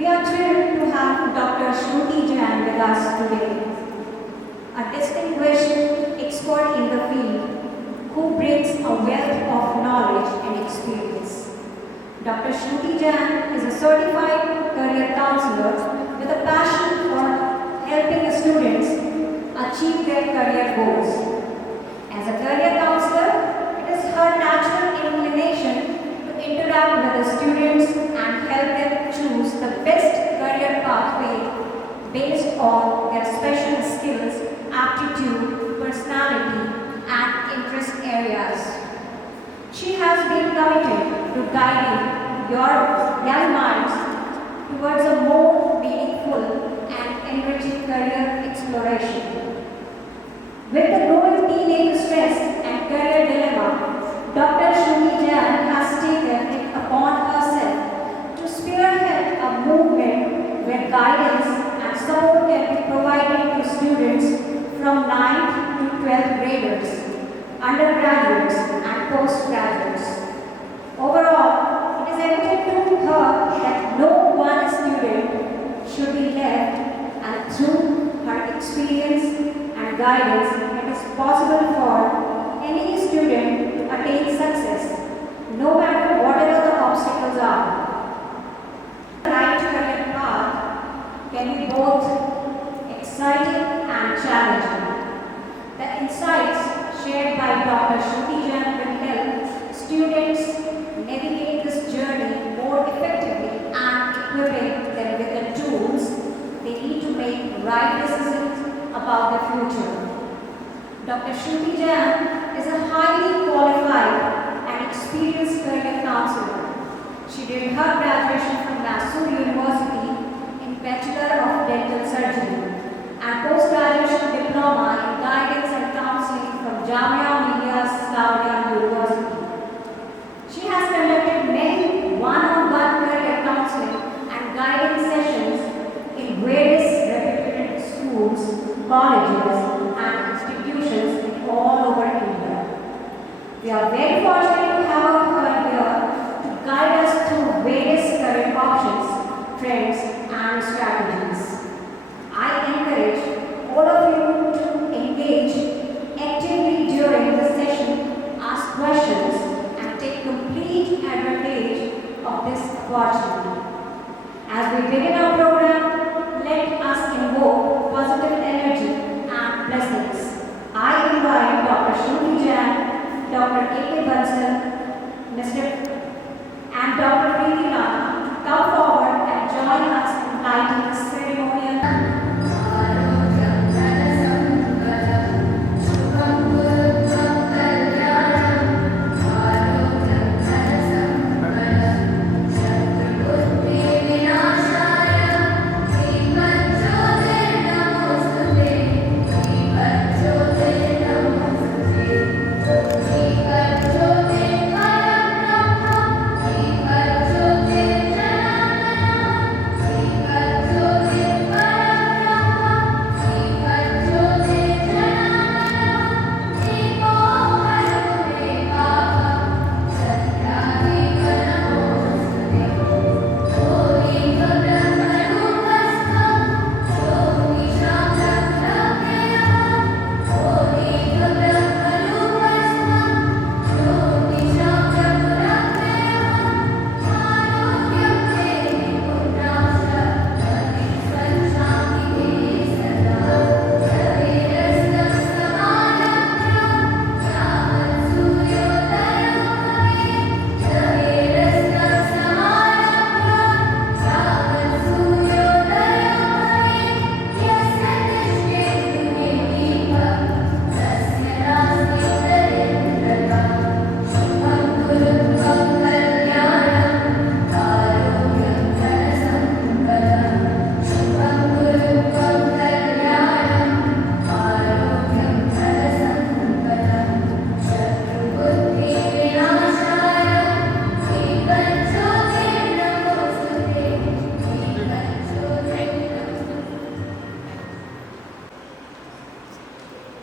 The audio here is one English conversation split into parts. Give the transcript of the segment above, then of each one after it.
We are thrilled to have Dr. Shruti Jain with us today, a distinguished expert in the field who brings a wealth of knowledge and experience. Dr. Shruti Jain is a certified career counselor with a passion for helping students achieve their career goals. your young minds towards a more meaningful and enriching career exploration. With the growing teenage stress and career dilemma, Dr. Shruti Jain has taken it upon herself to spearhead a movement where guidance and support can be provided to students from 9th to 12th graders, undergraduates and postgraduates. Overall, it is evident to her that no one student should be left, and through her experience and guidance, it is possible for any student to attain success, no matter whatever the obstacles are. The right career path can be both exciting and challenging. The insights shared by Dr. Shruti Jain will help students navigate this journey more effectively and equipping them with the tools they need to make right decisions about the future. Dr. Shruti Jain is a highly qualified and experienced career counselor. She did her graduation from Mysore University in Bachelor of Dental Surgery and postgraduation diploma in guidance and counseling from Jamia Millia Islamia University. She has conducted many one-on-one career counseling and guidance sessions in various reputed schools, colleges, and institutions all over India. We are very fortunate to have her here to guide us through various career options, trends, and strategies. I encourage all of you to engage actively during the session, ask questions, and take complete advantage of this opportunity. As we begin our program, let us invoke positive energy and blessings. I invite Dr. Shruti Jain, Dr. A.K. Bansal, Mr. and Dr. Preeti Rana to come forward and join us in lighting the ceremonial.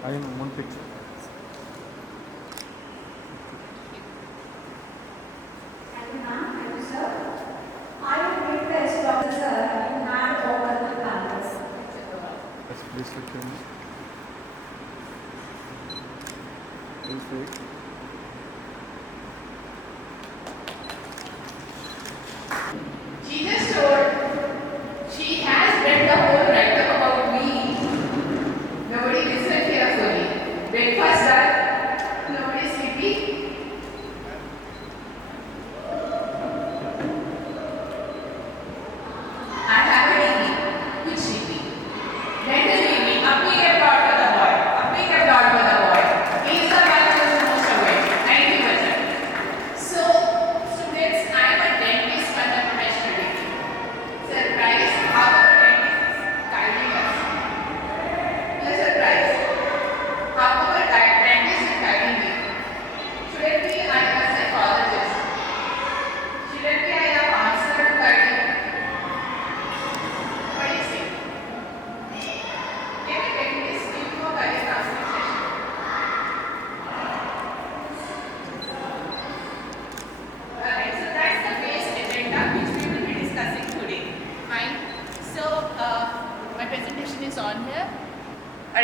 I am one picture. Thank you, ma'am. Thank you, sir. I would request Dr. Sir to hand over the campus. Yes, please look at me. Please wait. She just told she has read the whole write-up about me. Nobody listened here for me. Breakfast done. Nobody sleepy. I have a degree. Which degree? Dental degree. Apply a dot for the boy. Apply a dot for the boy. He is the man who is the most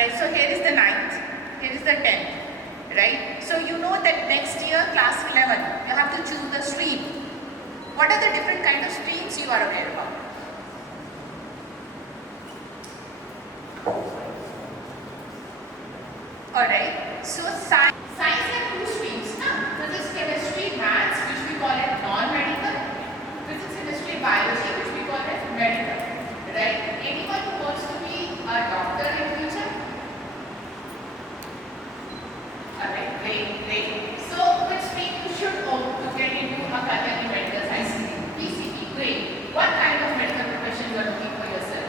Alright, so here is the 9th, here is the 10th, right? So you know that next year, class 11, you have to choose the stream. What are the different kind of streams you are aware about? Alright, so science have two streams, na? Physics, chemistry, maths, which we call it non-medical. Physics, chemistry, biology, which we call it medical. Right? Anyone who wants to be a doctor in future? Alright, great. So, which stream you should opt to get into a career in medical science? PCB, great. What kind of medical profession you are looking for yourself?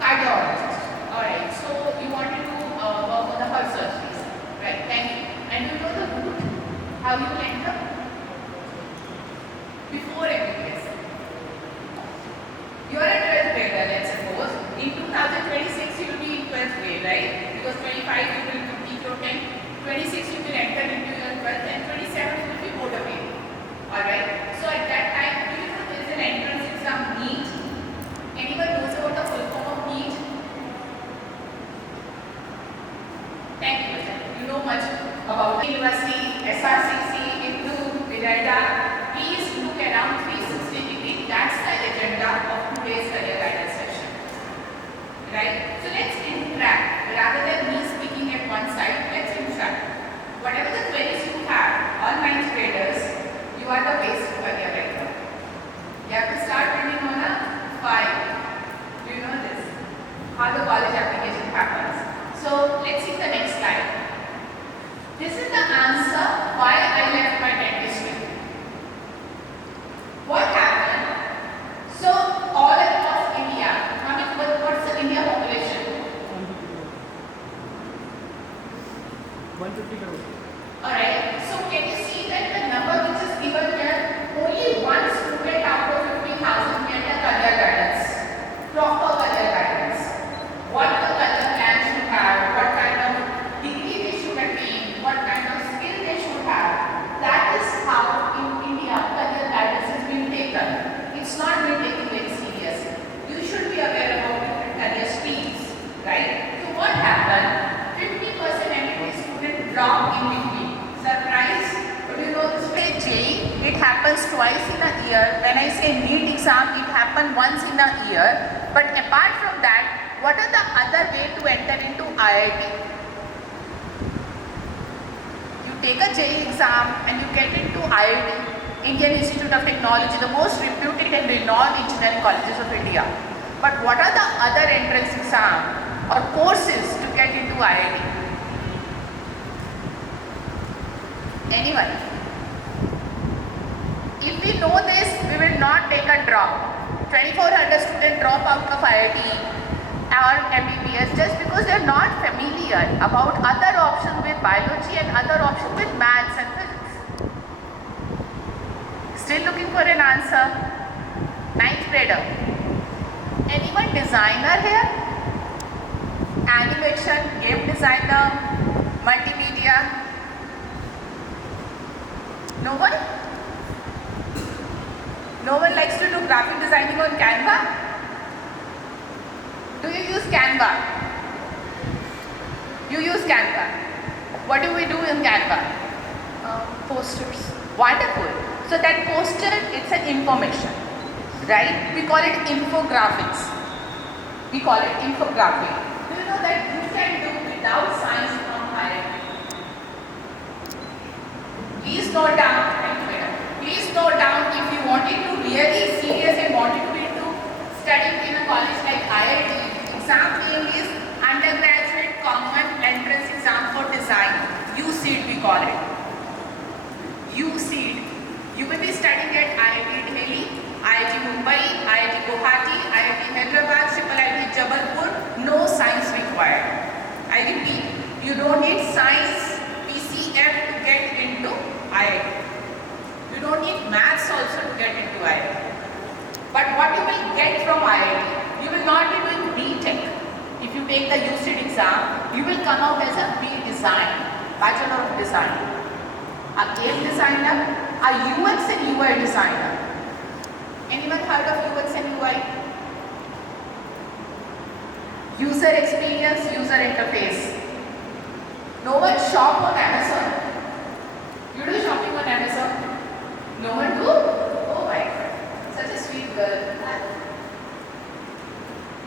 Cardiologist. Alright, so you want to work on the heart surgeries, right? Thank you. And you know the route, how you will enter? Before MBBS. You are a 12th grader, let's suppose. In 2026, you will be in 12th grade, right? Because 25 you will complete your 10th, 26 you will enter into your 12th, and 27 you will be board away. Alright? So at that time, do you know there is an entrance exam, NEET? Anyone knows about the full form of NEET? Thank you, Vijay. You know much about university, SRCC, INDU, Vidyaida. Please look around 360 degrees. That's the agenda of today's career guidance session. Right? So let's interact. Rather than me speaking at one side, let's interact. Whatever the queries you have, all 9th graders, you are the base career right now. You have to start reading on a file. Do you know this? How the college application happens. So let's see the next slide. This is the answer why I left my dentistry. What happened? So all across India, what's the India population? 150 crores. Alright, so can you see that the number which is given here, only one student out of 50,000 get a career guidance, proper career guidance. What the career plan should have, what kind of degree they should attain, what kind of skill they should have. That is how in India career guidance is being taken. It's not being taken very seriously. You should be aware about different career streams, right? So what happened? 50% MBBS student drop in between. Surprise? But you know this way JEE, it happens twice in a year. When I say NEET exam, it happens once in a year. But apart from that, what are the other way to enter into IIT? You take a JEE exam and you get into IIT, Indian Institute of Technology, the most reputed and renowned engineering colleges of India. But what are the other entrance exam or courses to get into IIT? Anyone? If we know this, we will not take a drop. 2,400 students drop out of IIT or MBBS just because they are not familiar about other options with biology and other options with maths and physics. Still looking for an answer? 9th grader. Anyone designer here? Animation, game designer, multimedia? No one? No one likes to do graphic designing on Canva? Do you use Canva? You use Canva. What do we do in Canva? Posters. Wonderful. So that poster, it's an information, right? We call it infographics. We call it infographic. Do you know that you can do without science from IIT? Please note down. Please note down if you wanted to really serious and wanted to be into studying in a college like IIT. Exam name is Undergraduate Common Entrance Exam for Design. UCED we call it. UCED. You will be studying at IIT Delhi, IIT Mumbai, IIT Guwahati, IIT Hyderabad, IIT Jabalpur. No science required. I repeat, you don't need science PCF to get into IIT. You don't need maths also to get into IIT. But what you will get from IIT, you will not be doing B.Tech. If you take the UCED exam, you will come out as a B Design, Bachelor of Design. A game designer, a UX and UI designer. Anyone heard of UX and UI? User experience, user interface. No one shop on Amazon. You do shopping on Amazon? No one do? Oh my god. Such a sweet girl.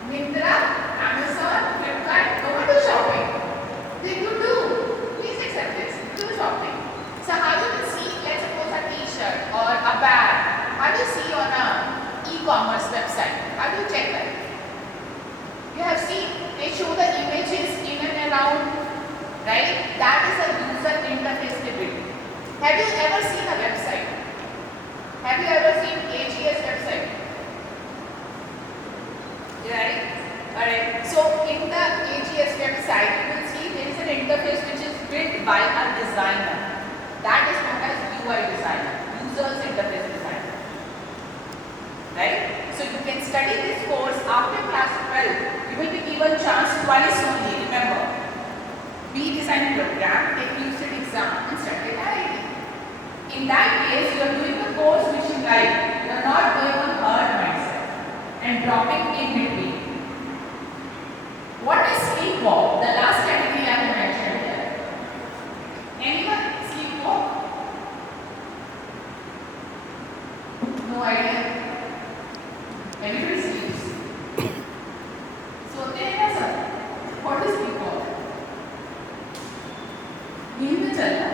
Myntra, Amazon, Flipkart, no one do shopping. Then you do. Please accept this. You do shopping. So how do you see, let's suppose a t-shirt or a bag. How do you see on a e-commerce website? How do you check that? You have seen, they show the images in and around, right? That is a user interface they build. Have you ever seen a website? Have you ever seen AGS website? Right? Alright. So in the AGS website, you will see there is an interface which is built by a designer. That is known as UI designer, user's interface designer. Right? So you can study this course after class 12. You will be given chance twice only. Remember, be design program, take UCIT exam, and study IIT. In that case, you are doing the course which you like. You are not going on hard mindset and dropping in between. What is sleepwalk? The last category I have mentioned here. Anyone sleepwalk? No idea. Everybody sleeps. So there is a what is sleepwalk? नींद में चलना.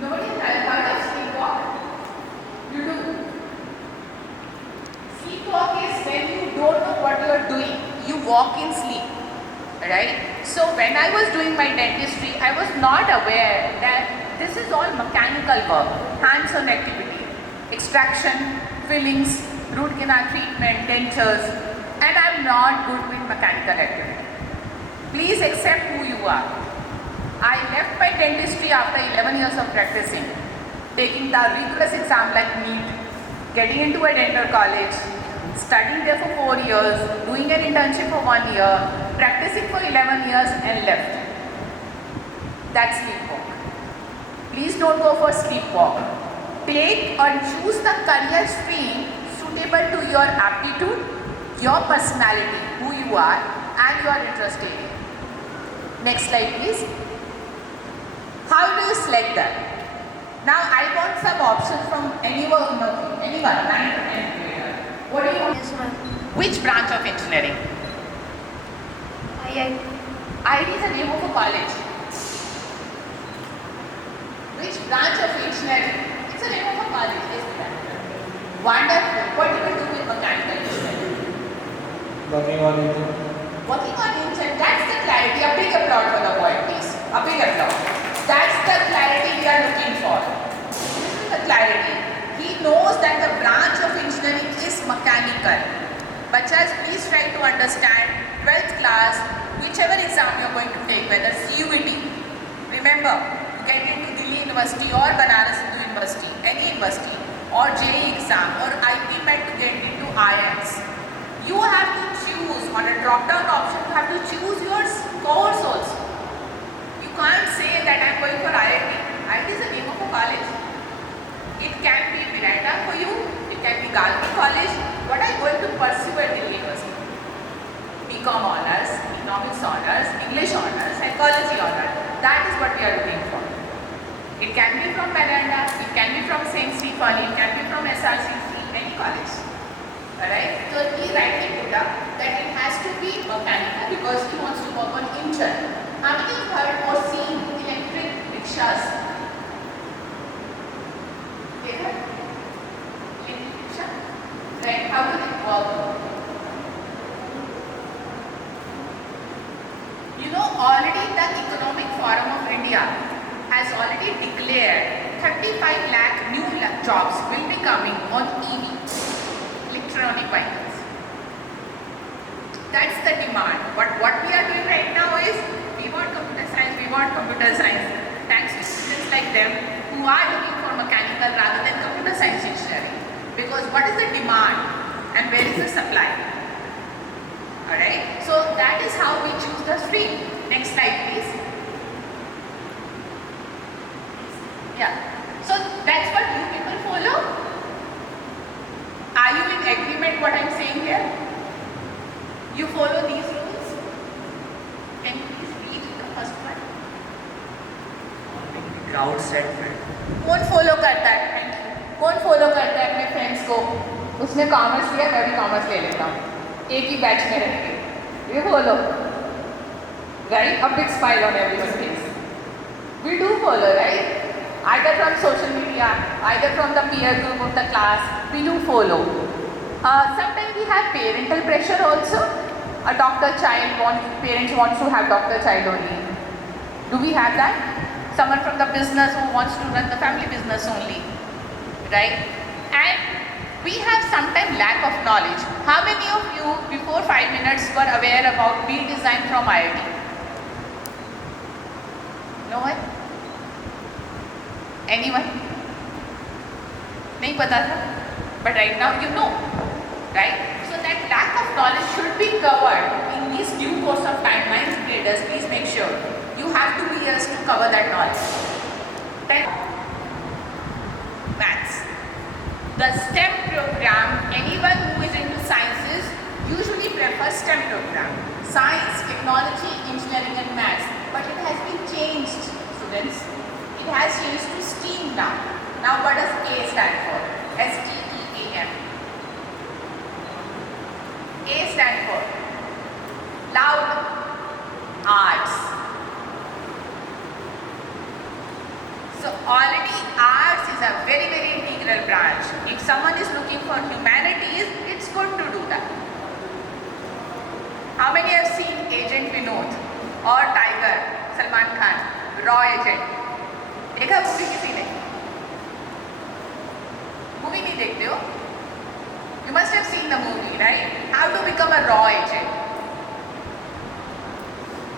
Nobody has heard of sleepwalk? You do. Sleepwalk is when you don't know what you are doing. You walk in sleep. Right? So when I was doing my dentistry, I was not aware that this is all mechanical work, hands-on activity, extraction, fillings, root canal treatment, dentures, and I am not good with mechanical activity. Please accept who you are. I left my dentistry after 11 years of practicing, taking the rigorous exam like NEET, getting into a dental college, studying there for 4 years, doing an internship for 1 year, practicing for 11 years and left. That's sleepwalk. Please don't go for sleepwalk. Take or choose the career stream suitable to your aptitude, your personality, who you are, and your interest area. Next slide, please. How do you select that? Now, I want some options from anyone, 9 to 10 grader. What do you want? Yes, ma'am. Which branch of engineering? IIT. IIT is the name of a college. Which branch of engineering? It's the name of a college. Yes, ma'am. Wonderful. What do you do with mechanical engineering? Working on it. Working on engine. That's the clarity. A big applause for the boy, please. A big applause. That's the clarity we are looking for. This is the clarity. He knows that the branch of engineering is mechanical. Bachas, please try to understand 12th class, whichever exam you are going to take, whether CUET. Remember, you get into Delhi University or Banaras Hindu University, any university, or JEE exam or IP Met to get into IIMs. You have to choose on a drop-down option. You have to choose your course also. You can't say that I am going for IIT. IIT is the name of a college. It can be Virata for you. It can be Galpi College. What are you going to pursue at Delhi University? BCom honors, economics honors, English honors, psychology honors. That is what we are looking for. It can be from Miranda, it can be from St. Stephen, it can be from SRCC, any college. Alright? So he rightly put up that it has to be mechanical because he wants to work on engine. How many of you have heard or seen electric rickshaws? Electric rickshaw? Right? How do they work? You know, already the Economic Forum of India has already declared 35 lakh new jobs will be coming on EV, electronic vehicles. That's the demand. But what we are doing right now is, we want computer science, thanks to students like them who are looking for mechanical rather than computer science engineering. Because what is the demand and where is the supply? Alright, so that is how we choose the stream. Next slide, please. Yeah, so that's what you people follow. Are you in agreement what I'm saying here? You outside friend. कौन follow करता है? Thank you. कौन follow करता है अपने friends को? उसने commerce लिया, मैं भी कॉमर्स ले लेता हूँ, एक ही बैच में रहेंगे. ये follow, right? A big smile on everyone's face. We do follow, right? Either from social media, either from the peer group of the class, we do follow. Sometimes we have parental pressure also. A parents want to have doctor-child only. Do we have that? Someone from the business who wants to run the family business only, right? And we have sometimes lack of knowledge. How many of you before 5 minutes were aware about B design from IIT? No one? Anyone? नहीं पता था? But right now you know, right? So that lack of knowledge should be covered in this due course of time. Ninth graders, please make sure you have 2 years to cover that knowledge. Then maths. The STEM program, anyone who is into sciences usually prefers STEM program. Science, technology, engineering and maths. But it has been changed, students. It has changed to STEAM now. Now what does A stand for? STEAM. A stand for loud arts. So already arts is a very, very integral branch. If someone is looking for humanities, it's good to do that. How many have seen Agent Vinod or Tiger, Salman Khan, Raw Agent? देखा movie किसी ने? Movie नहीं देखते हो? You must have seen the movie, right? How to become a raw agent.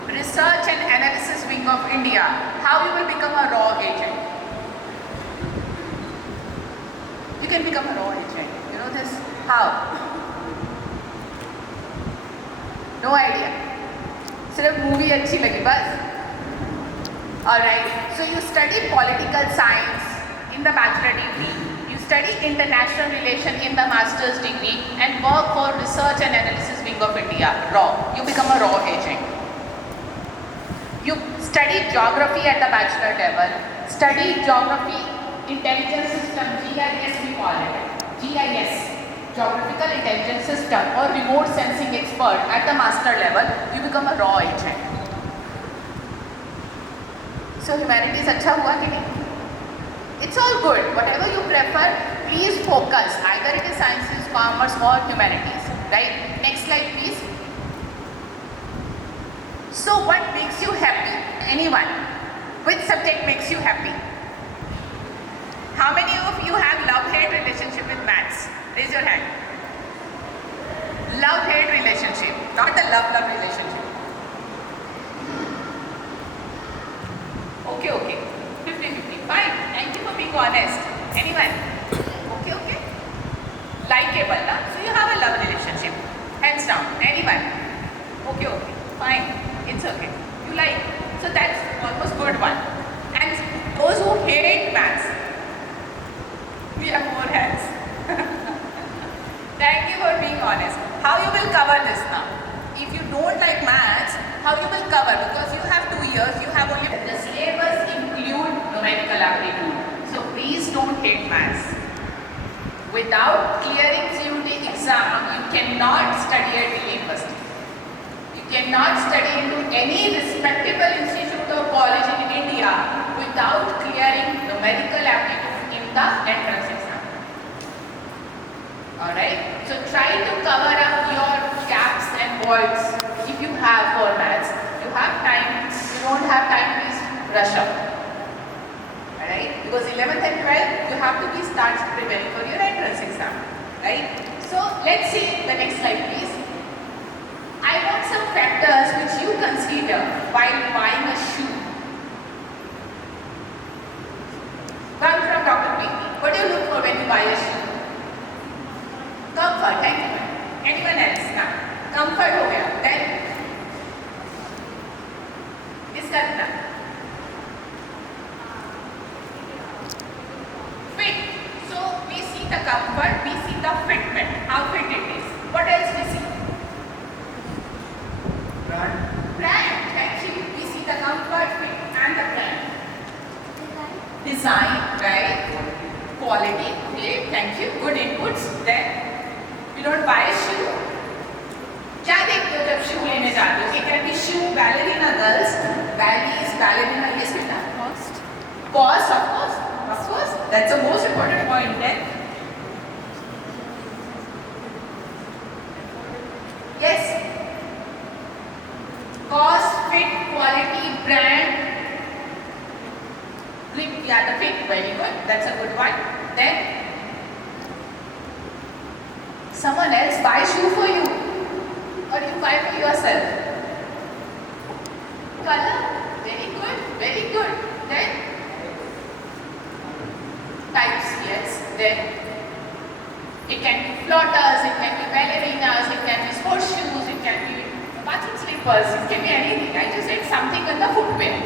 Research and Analysis Wing of India. How you will become a raw agent? You can become a raw agent. You know this? How? No idea. सिर्फ movie अच्छी लगी बस. Alright. So you study political science in the bachelor degree. You study international relation in the master's degree and work for Research and Analysis Wing of India. Raw. You become a raw agent. You study geography at the bachelor level. Study geography intelligence system, GIS we call it. GIS. Geographical Intelligence System or remote sensing expert at the master level. You become a raw agent. So humanities अच्छा हुआ कि नहीं? It's all good. Whatever you prefer, please focus. Either it is sciences, commerce or humanities. Right? Next slide please. So what makes you happy? Anyone? Which subject makes you happy? How many of you have love-hate relationship with maths? Raise your hand. Love-hate relationship, not the love-love relationship. Okay. 50-50. Fine. Thank you for being honest. Anyone? Okay. Likeable, na? So you have a love relationship. Hands down. Anyone? Okay. Fine. It's okay. You like. So that's almost good one. And those who hate maths, we have more hands. Thank you for being honest. How you will cover this now? If you don't like maths, how you will cover? Because you have 2 years, you have only... The syllabus include numerical aptitude. So please don't hate maths. Without clearing CUT exam, you cannot study at the university. You cannot study into any respectable institute or college in India without clearing numerical aptitude in the entrance exam. Alright? So try to cover up your gaps and voids if you have for maths. You have time. If you don't have time, please rush up. Alright? Because 11th and 12th, you have to start preparing for your entrance exam. Right? So let's see the next slide please. I want some factors which you consider while buying a shoe. Come from Dr. Preeti. What do you look for when you buy a shoe? Comfort. Thank you. Anyone else? Now, comfort हो गया. Then इसका कितना? Fit. So we see the comfort, we see the fitment. How fit it is. What else we see? Brand. Thank you. We see the comfort, design, right? Quality, okay, thank you. Good inputs. Then we don't buy a shoe. क्या देखते हो जब शू लेने जाते हो? It can be shoe, ballerina girls, ballies, ballerina. Yes, बेटा. Cost. Cost, of course. That's the most important point. Then. Yes. Cost, fit, quality, brand. Grip, yeah, the fit, very good. That's a good one. Then someone else buys shoe for you, or you buy for yourself. Color, very good, very good. Then types, yes. Then it can be floaters, it can be ballerinas, it can be sports shoes, it can be bathroom slippers, it can be anything. I just said something in the footwear,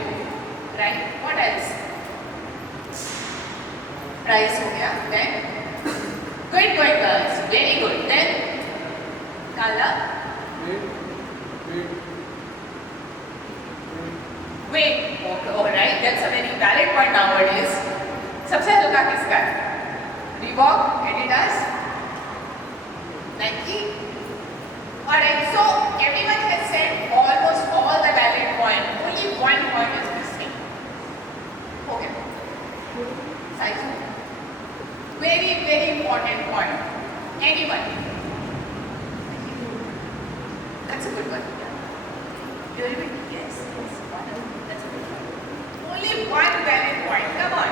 right? What else? Price हो गया. Then good girls, very good. Then color, weight. Okay, all right. That's a very valid point nowadays. सबसे हल्का किसका है? Reebok, Adidas, Nike. Alright, so everyone has said almost all the valid points. Only one point is missing. Okay. Size. Very, very important point. Anyone? That's a good one. You're yes. That's a good one. Only one valid point. Come on.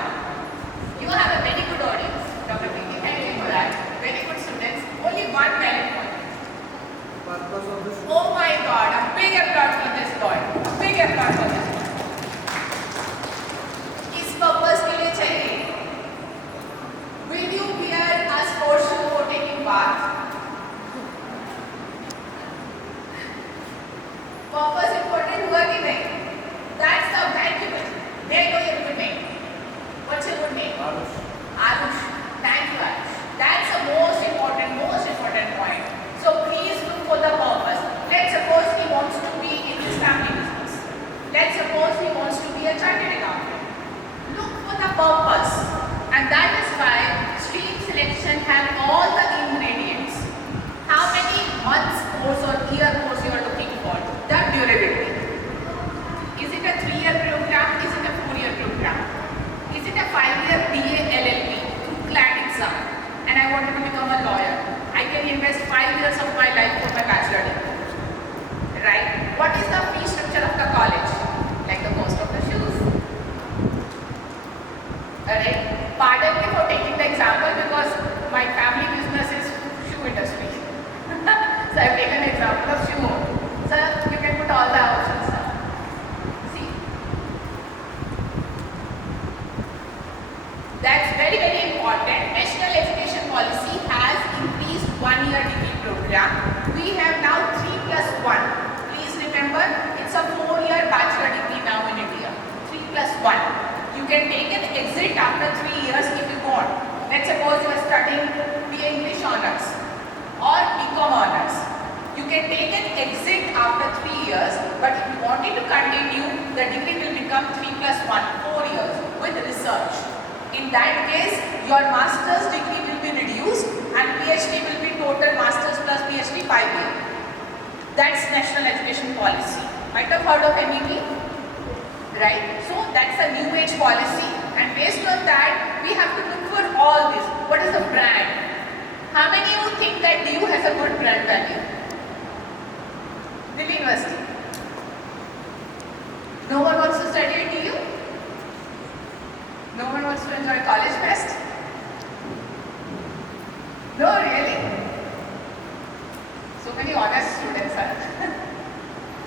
You have a very good audience, Dr. Pinky. Thank you for that. Very good students. Only one valid point. Purpose of this. Oh my God! A big applause for this point. A big applause for this point. इस purpose के लिए चाहिए. Will you wear a sports shoe for taking bath? Purpose important हुआ कि नहीं? That's the valuable. There go your good name. What's your good name? Arush. Arush. Thank you, Arush. That's the most important point. So please look for the purpose. Let's suppose he wants to be in his family business. Let's suppose he wants to be a chartered accountant. Look for the purpose. And that is why stream selection have all the ingredients. How many months course or year course you are looking for? The durability. Is it a 3-year program? Is it a 4-year program? Is it a 5-year BA LLB through CLAT exam? And I wanted to become a lawyer. I can invest 5 years of my life for my bachelor degree. Right? What is the fee structure of the college? Like the cost of the shoes. Alright? Pardon me for taking the example because my family business is shoe industry. So I've taken an example of shoe. So you can put all the options. See? That's very, very important. National Education Policy has increased 1-year degree program. We have now 3+1. Please remember, it's a 4-year bachelor degree now in India. 3+1. You can take an exit after 3 years if you want. Let's suppose you are studying BA English honors or BCom honors. You can take an exit after 3 years, but if you wanted to continue, the degree will become 3+1, 4 years with research. In that case, your master's degree will be reduced and PhD will be total master's plus PhD 5 years. That's National Education Policy. Might have heard of MEP? Right? So that's a new age policy, and based on that, we have to look for all this. What is the brand? How many of you think that DU has a good brand value? Delhi University. No one wants to study at DU? No one wants to enjoy College Fest? No, really? So many honest students are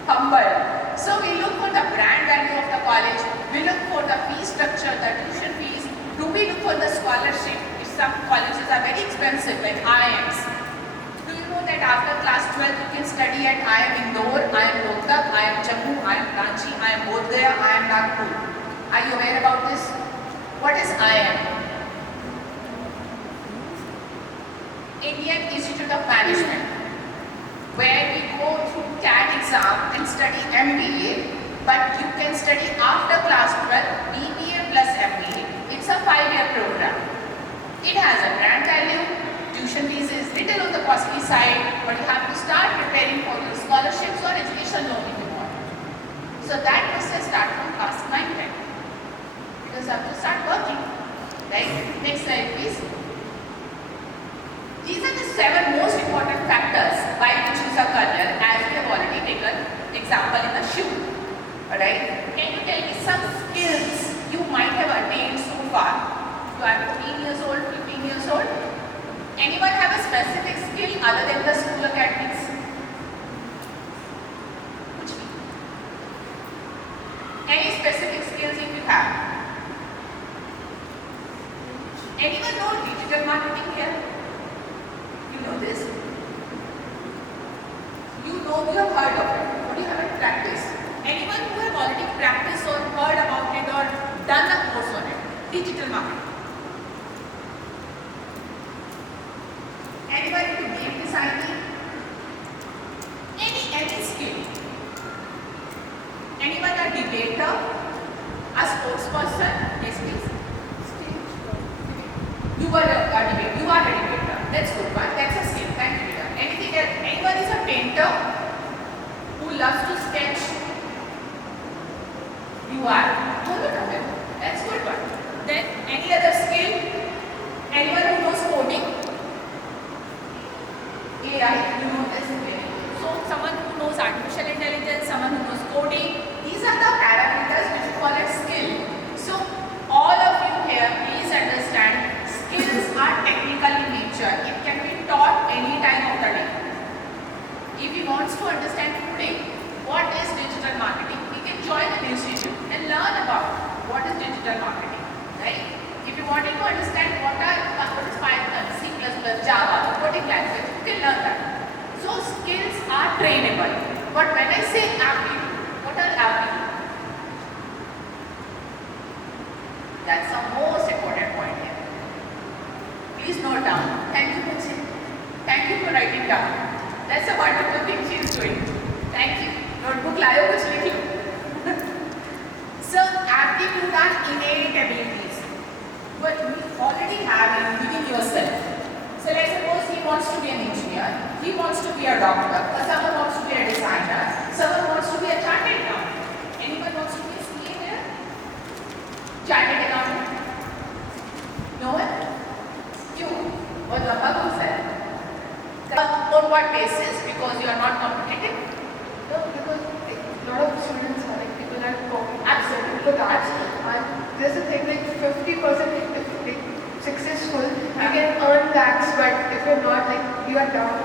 humble. So we look for the brand value of the college, we look for the fee structure, the tuition fees. Do we look for the scholarship? If some colleges are very expensive, like IIMs. Do you know that after class 12 you can study at IIM Indore, IIM Rohtak, IIM Jammu, IIM Ranchi, IIM Bodh Gaya, IIM Nagpur? Are you aware about this? What is IIM? Indian Institute of Management, where we go through CAT exam and study MBA, but you can study after class 12 BBA plus MBA. It's a 5-year program. It has a brand value, tuition fees is little on the costly side, but you have to start preparing for your scholarships or education loan if you want. So that process starts from class 9-10. Because you have to start working. Right? Next slide please. These are the 7 most important factors why to choose a career, as we have already taken example in the shoe. Alright? Can you tell me some skills you might have attained so far? You are 14 years old, 15 years old. Anyone have a specific skill other than the school academics? Kuch bhi. Any specific skills if you have? Anyone know digital marketing here? You know this? You know, you have heard of it, but you haven't practiced. Anyone who have already practiced or heard about it or done a course on it? Digital marketing. Anyone into game designing? Any skill? Anyone a debater? A sports person? Yes, please. You are a debater. You are a debater. That's good one. That's a skill. Thank you. Anything else? Anyone is a painter who loves to sketch? You are. Good of it. That's good one. Then any other skill? Anyone who knows coding? AI. You know this. So someone who knows artificial intelligence, someone who knows coding. These are the parameters which we call as skill. So all of you here, please understand. Skills are technical in nature. It can be taught any time of the day. If you want to understand today what is digital marketing, we can join an institute and learn about what is digital marketing. Right? If you wanted to understand what is Python, C++, Java, coding language, you can learn that. So skills are trainable. But when I say aptitude, what are aptitude? That's the most important point here. Please note down. Thank you, Betsy. Thank you for writing down. That's a wonderful thing she is doing. Thank you. Notebook layo kuch likh lo. So aptitude are innate abilities, but we already have it within yourself. So let's suppose he wants to be an engineer, he wants to be a doctor, or someone wants to be a designer, someone wants to be a chartered accountant. Anyone wants to be a CA here? Chartered accountant? No one? You? What the fuck was that? On what basis? Because you are not competitive? No, because a lot of students are like people are copying. Absolutely. Because and there's a thing like 50% if like successful, you can earn lakhs, but if you're not, like you are down.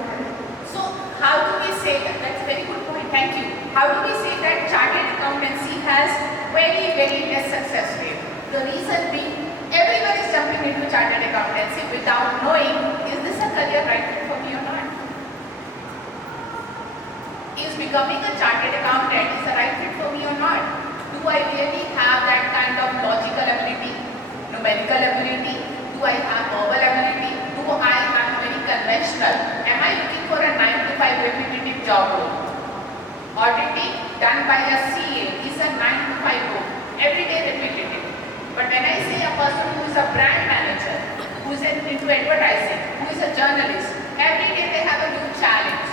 So how do we say that? That's a very good point. Thank you. How do we say that chartered accountancy has very, very less success rate? The reason being, everyone is jumping into chartered accountancy without knowing, is this a career right fit for me or not? Is becoming a chartered accountant is a right fit for me or not? Do I really have that kind of logical ability, numerical ability? Do I have verbal ability? Do I have very conventional? Am I looking for a 9 to 5 repetitive job role? Auditing done by a CA is a 9 to 5 role, every day repetitive. But when I say a person who is a brand manager, who is into advertising, who is a journalist, every day they have a new challenge.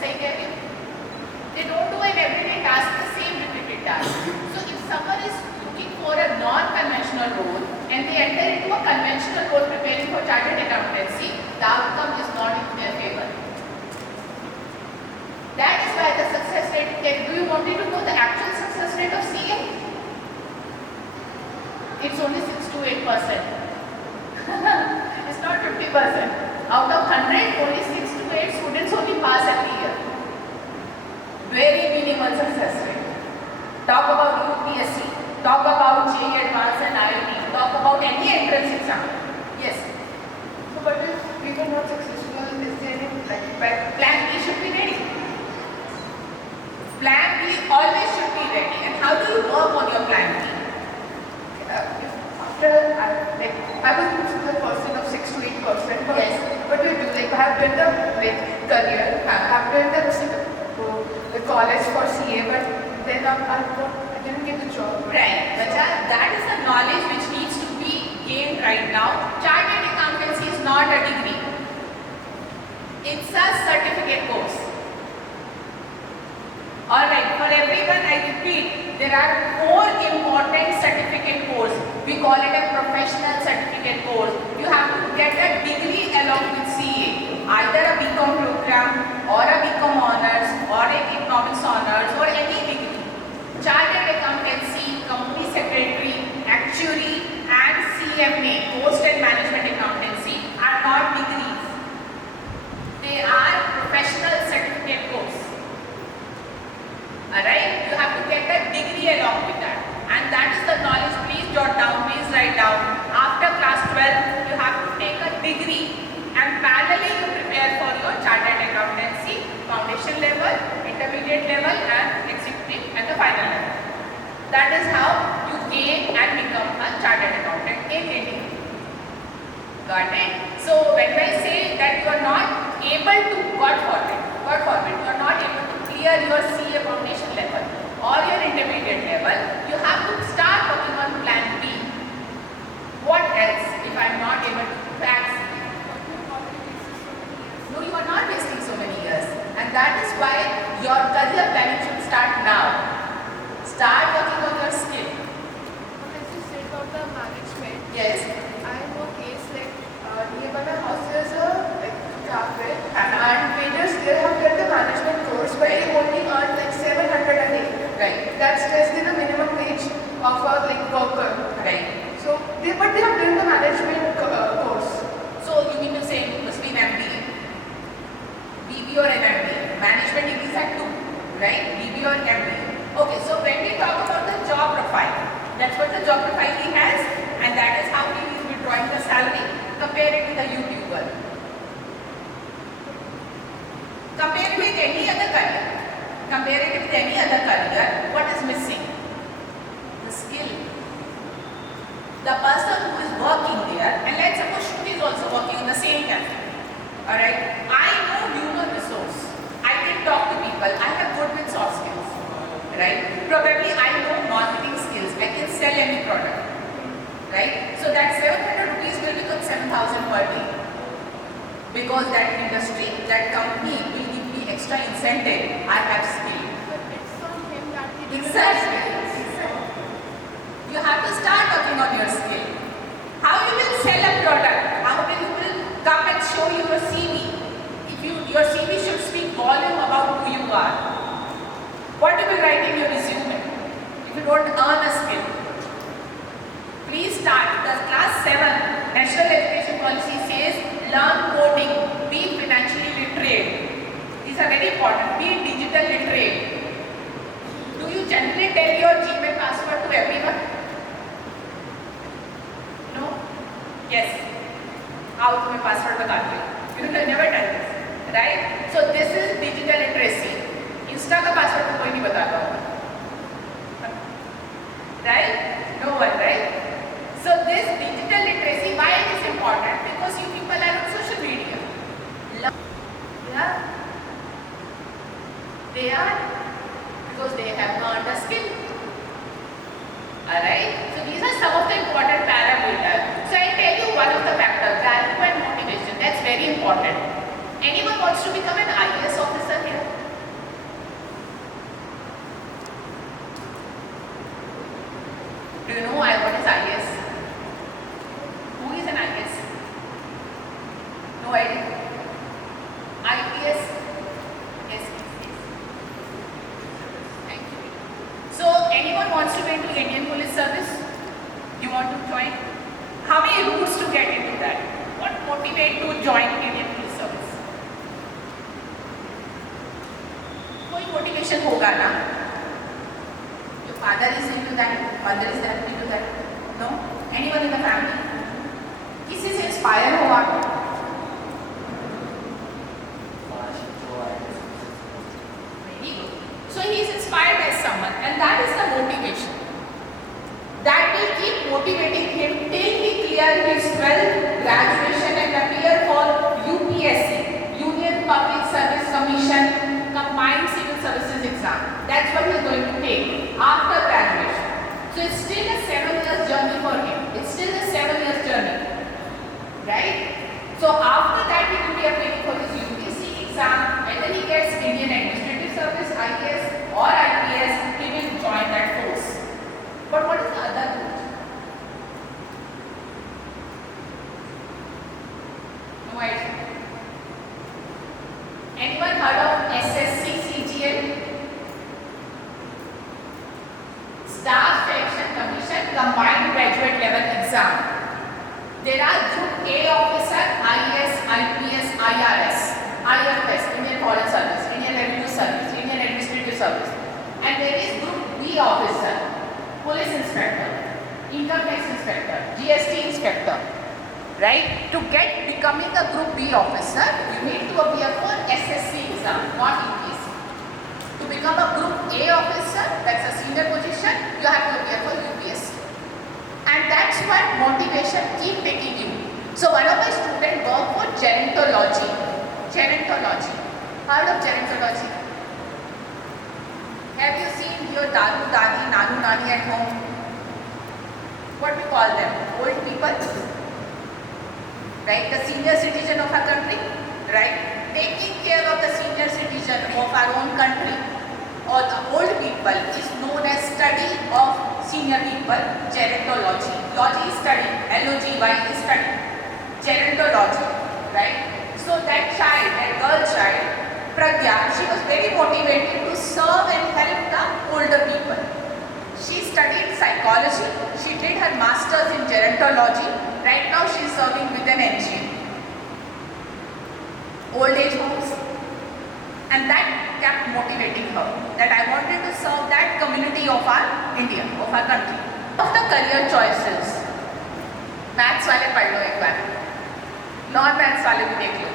They don't do an everyday task, the same repeated task. So if someone is looking for a non-conventional role and they enter into a conventional role preparing for chartered accountancy, the outcome is not in their favor. That is why the success rate, do you want me to know the actual success rate of CA? It's only 6 to 8%. It's not 50%. Out of 100, only 6 to 8 students only pass every year. Very minimal success rate. Talk about UPSC, talk about JEE Advanced and IIT, talk about any entrance exam. Yes. So, but if we were not successful, is there any Plan B should be ready. Plan B always should be ready. And how do you work on your plan B? after I was a person of 6 to 8%, but Yes. what do you do? Like I have built a career, I have built the college for CA, but then I didn't get the job. Right. Bacha, that is the knowledge which needs to be gained right now. Chartered accountancy is not a degree. It's a certificate course. Alright, for everyone I repeat, there are 4 important certificate courses. We call it a professional certificate course. You have to get a degree along with CA. Either a BCom program or a BCom honors or a economics honors or any degree. Chartered accountancy, company secretary, actuary and CMA, post and management accountancy are not degrees. They are professional certificate course. Alright, you have to get a degree along with that. And that is the knowledge, please jot down, please write down. After class 12, you have to take a degree and parallelly you prepare for your chartered accountancy, foundation level, intermediate level and executive and the final level. That is how you gain and become a chartered accountant in India. Got it? So when I say that you are not able to, God forbid, you are not able to clear your CA foundation level or your intermediate level, you have to start working on plan B. What else if I am not able to crack CA? No, you are not wasting so many years. And that is why your career planning should start now. Start working on your skill. As you said about the management, Yes. I know case like nearby my house there's a cafe and waiters there have done the management course but they only earn like 700 a day. Right. That's less than the minimum wage of a worker. Right. So they have done the management course. So you mean to say it must be an MBA? BB or an MBA? Management degrees are 2, right? BB or MBA. Okay, so when we talk about the job profile, that's what the job profile he has and that is how he is withdrawing the salary. Compare it with a YouTuber. Compare it with any other career. Compare it with any other career. What is missing? The skill. The person who is working there, and let's suppose Shruti is also working in the same cafe. Alright, I know human resource. I can talk to people. I have good with soft skills. Right? Probably I know marketing skills. I can sell any product. Right? So that 700 rupees will become 7,000 per day. Because that industry, that company will give me extra incentive. I have skill. But it's on him that he Exactly. You have to start working on your skill. How you will sell a product? How will you will come and show your CV? If your CV should speak volume about who you are. What you will write in your resume? If you don't earn a skill. Please start. The class 7 National Education Policy says learn coding, be financially literate. These are very important. Be digital literate. Do you generally tell your Gmail password to everyone? No? Yes. How तुम्हें password बता दो? You will never tell this, right? So this is digital literacy. Insta का password तो कोई नहीं बताता होगा, right? No one, right? So this digital literacy, why it is important? Because you people are on social media. Yeah. They are because they have earned a skill. Alright? So these are some of the important parameters. So I tell you one of the factors, value and motivation. That's very important. Anyone wants to become an IAS officer here? Do you know what is IAS? Who is an IAS? No idea? IPS? Yes, yes. Thank you. So anyone wants to get into Indian Police Service? You want to join? How many routes to get into that? What motivate to join Indian Police Service? कोई motivation होगा ना? Your father is into that, mother is into that. No? Anyone in the family? किसी से inspire हो आप? Very good. So he is inspired by someone, and that is the motivation. That will keep motivating him till he clear his 12th graduation and appear for UPSC, Union Public Service Commission Combined Civil Services Exam. That's what he is going to take after graduation. So it's still a 7 years journey for him. It's still a 7 years journey. IAS or IPS, he will join that force. But what is the other route? No idea. Anyone heard of SSC CGL? Staff Selection Commission Combined Graduate Level Exam. There are Group A officer, IAS, IPS, IRS, IFS, Indian Foreign Service, Indian Revenue Service, Indian Administrative Service. And there is Group B officer, Police Inspector, Income Tax Inspector, GST Inspector. Right? To becoming a Group B officer, you need to appear for SSC exam, not EPS. To become a Group A officer, that's a senior position, you have to appear for UPSC. And that's what motivation keep taking you. So one of my students worked for gerontology. Gerontology. Heard of gerontology? Have you seen your dadu, dadi, nanu, nani at home? What we call them? Old people? Right? The senior citizen of our country? Right? Taking care of the senior citizen of our own country or the old people is known as study of senior people, gerontology. Logy is study, L-O-G-Y is study. Gerontology, right? So that child, that girl child, Pragya, she was very motivated to serve and help the older people. She studied psychology, she did her master's in gerontology, right now she is serving with an NGO. Old age homes. And that kept motivating her, that I wanted to serve that community of our India, of our country. Of the career choices, maths वाले पढ़ लो एक बार, non-maths वाले भी देख लो.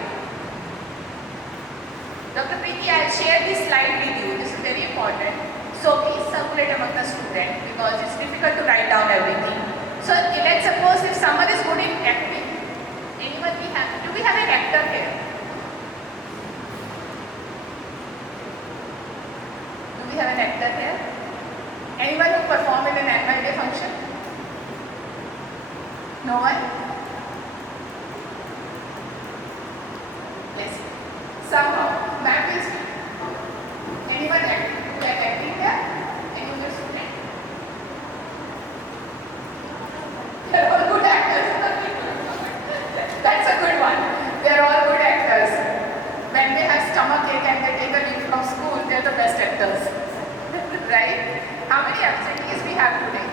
Dr. Preeti, I'll share this slide with you. This is very important. So please circulate among the students because it's difficult to write down everything. So let's suppose if someone is good in acting, do we have an actor here? Do we have an actor here? Anyone who performed in an annual day function? No one? Yes. Somehow, math is anyone acting here? Any of your student? They're all good actors. That's a good one. They're all good actors. When they have stomach ache and they take a leave from school, they're the best actors. Right? How many absentees we have today?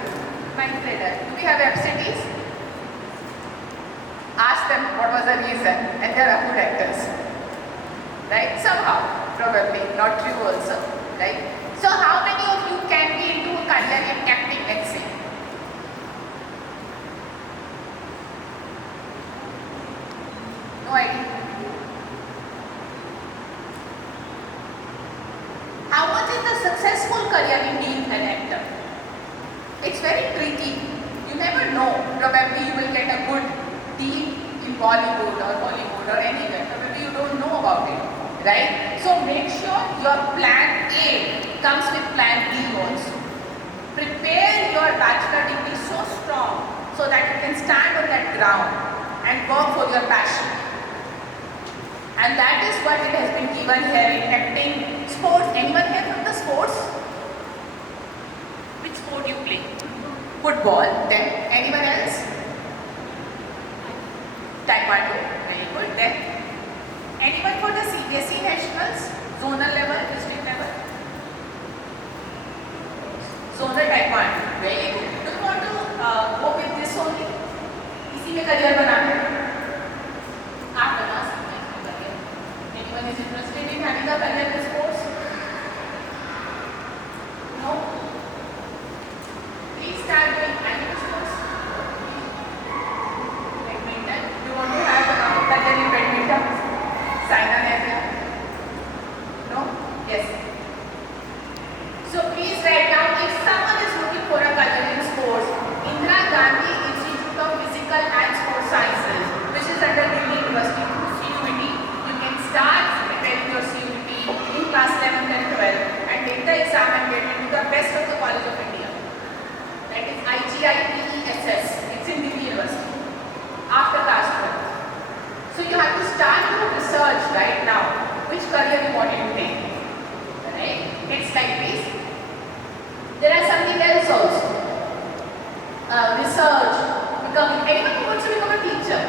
Ninth grader. Do we have absentees? Ask them what was the reason and they're good actors. Right? Somehow, probably, not true also. Right? So how many of you can be into a career in acting, let's say? No idea. How much is the successful career in being an actor? It's very tricky. You never know. Probably you will get a good deal in Bollywood or Hollywood or anywhere. Probably you don't know about it. Right? So make sure your plan A comes with plan B also. Prepare your bachelor degree so strong so that you can stand on that ground and work for your passion. And that is what it has been given here in acting, sports. Anyone here from the sports? Which sport you play? Football. Then anyone else? Taekwondo. Very good. Then anyone for the CBSE nationals? Zonal level, district level? Zonal Taekwondo. Very good. Do you want to go with this only? इसी में career बनाना है? आप बना सकते हैं इसमें career. Anyone is interested in having a career in sports? No? Please start doing active sports. Badminton. You want to have a career in badminton? Saina Nehwal? No? Yes. So please write down if someone is looking for a career in sports, Indira Gandhi Institute of Physical and Sports Science Next slide, please. There are something else also. Research, becoming. Anyone who wants to become a teacher?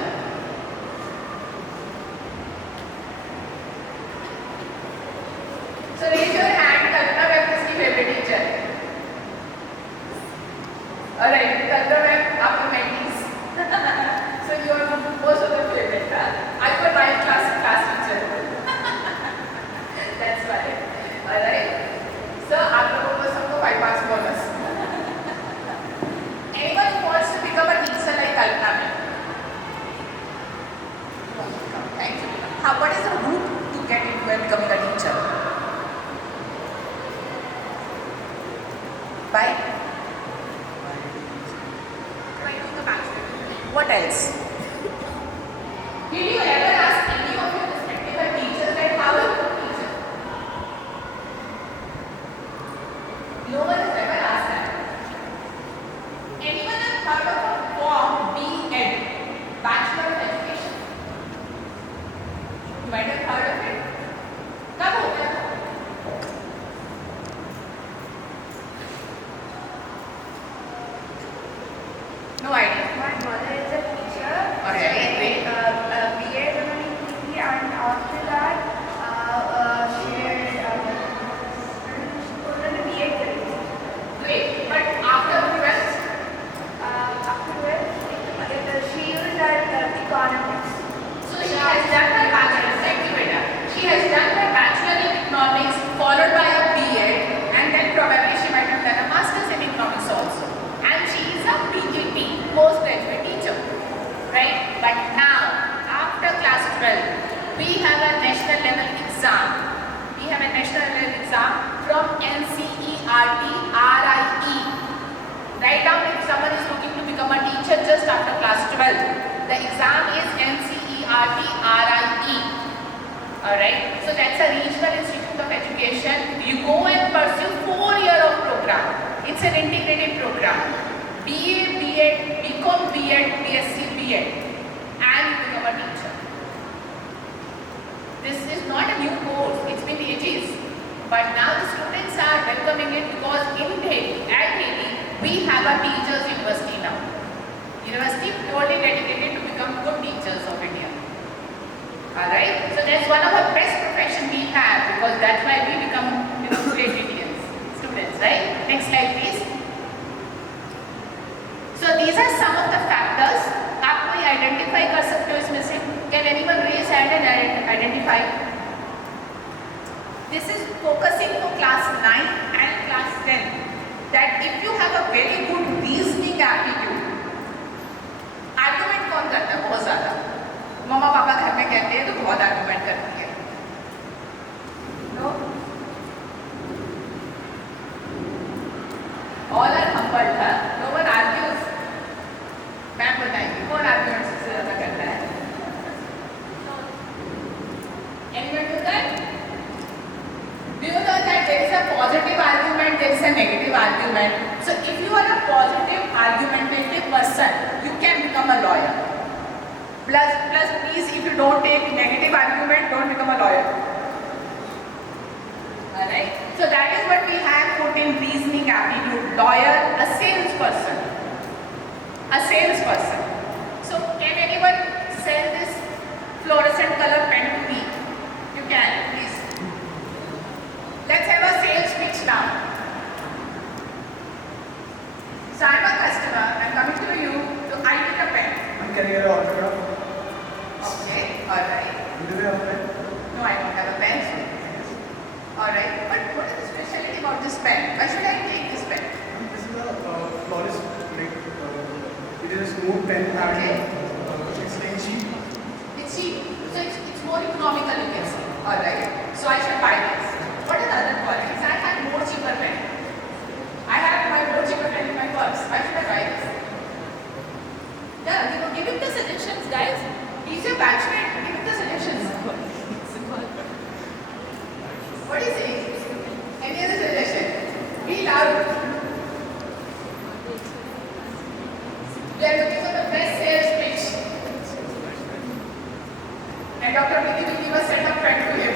So raise your hand. Kalpana ma'am is your favorite teacher. Alright, Kalpana ma'am, आपके mentees. So you are most of the favorite. Huh? I got my class teacher. That's right. Alright. So आप लोगों को सबको 5 marks bonus. Anyone who wants to become a teacher like Kalpana ma'am? Thank you. What is the route to get into and becoming a teacher? By doing a bachelor. What else? Did you ever ask any of your respective teachers that how is a teacher? No one has ever asked that. Anyone have heard of a form B.Ed, Bachelor of Education? You might have heard of it. कब होता है? No idea. My mother is a teacher. Okay, great. B.Ed and after that, she was B.Ed. Great. But after 12th, Afterwards, she used that economics. so she has done her bachelor. Thank you, Beta. She has done her bachelor in economics, followed by a B.Ed, and then probably she might have done a master's in economics also. And she is a PGP, postgraduate teacher, right? But now, after class 12, we have a national level exam. We have a national level exam from NCERT RIE. Write down if someone is looking to become a teacher just after class 12. The exam is NCERT RIE. Alright, so that's a regional institute of education. You go and pursue 4-year of program. It's an integrated program. BA, B.Ed, BCom, B.Ed, BSc, B.Ed, and you become a teacher. This is not a new course, it's been ages. But now the students are welcoming it because in Delhi, at Delhi, we have a teachers university now. University purely dedicated to become good teachers of India. Alright, so that's one of the best profession we have because that's why we become great Indians, students, right? Next slide please. So these are some of the factors. आप कोई identify कर सकते हो इसमें से? Can anyone raise hand and identify? This is focusing for class 9 and class 10. That if you have a very good reasoning aptitude, argument कौन करता है बहुत ज़्यादा? मम्मा पापा घर में कहते हैं तो बहुत argument करती है. No? All are humbled, huh? No one argues. Ma'am बताएंगे कौन argument सबसे ज़्यादा करता है? Anyone do that? Do you know that there is a positive argument, there is a negative argument? So if you are a positive argumentative person, you can become a lawyer. Plus please, if you don't take negative argument, don't become a lawyer. Alright? So that is what we have put in reasoning aptitude. Lawyer, a salesperson. A salesperson. So can anyone sell this fluorescent color pen to me? You can, please. Let's have a sales pitch now. So I'm a customer, I'm coming to you, so I need a pen. Can I get an autograph? Okay, alright. Do you have a pen? No, I don't have a pen. Alright, but what is the specialty about this pen? Why should I take this pen? This is a flawless, like, it is a smooth pen and Okay. it's like cheap. It's cheap, so it's more economical, you can say. Alright, so I should buy this. What are the other qualities? I have more cheaper pen. I have my more cheaper pen in my purse. Why should I buy this? Yeah, give him the suggestions, guys. He's your batchmate. Give him the suggestions. What is it? Any other suggestion? Be loud. We are looking for the best sales pitch. And Dr. Vicky will give a set of pen to him.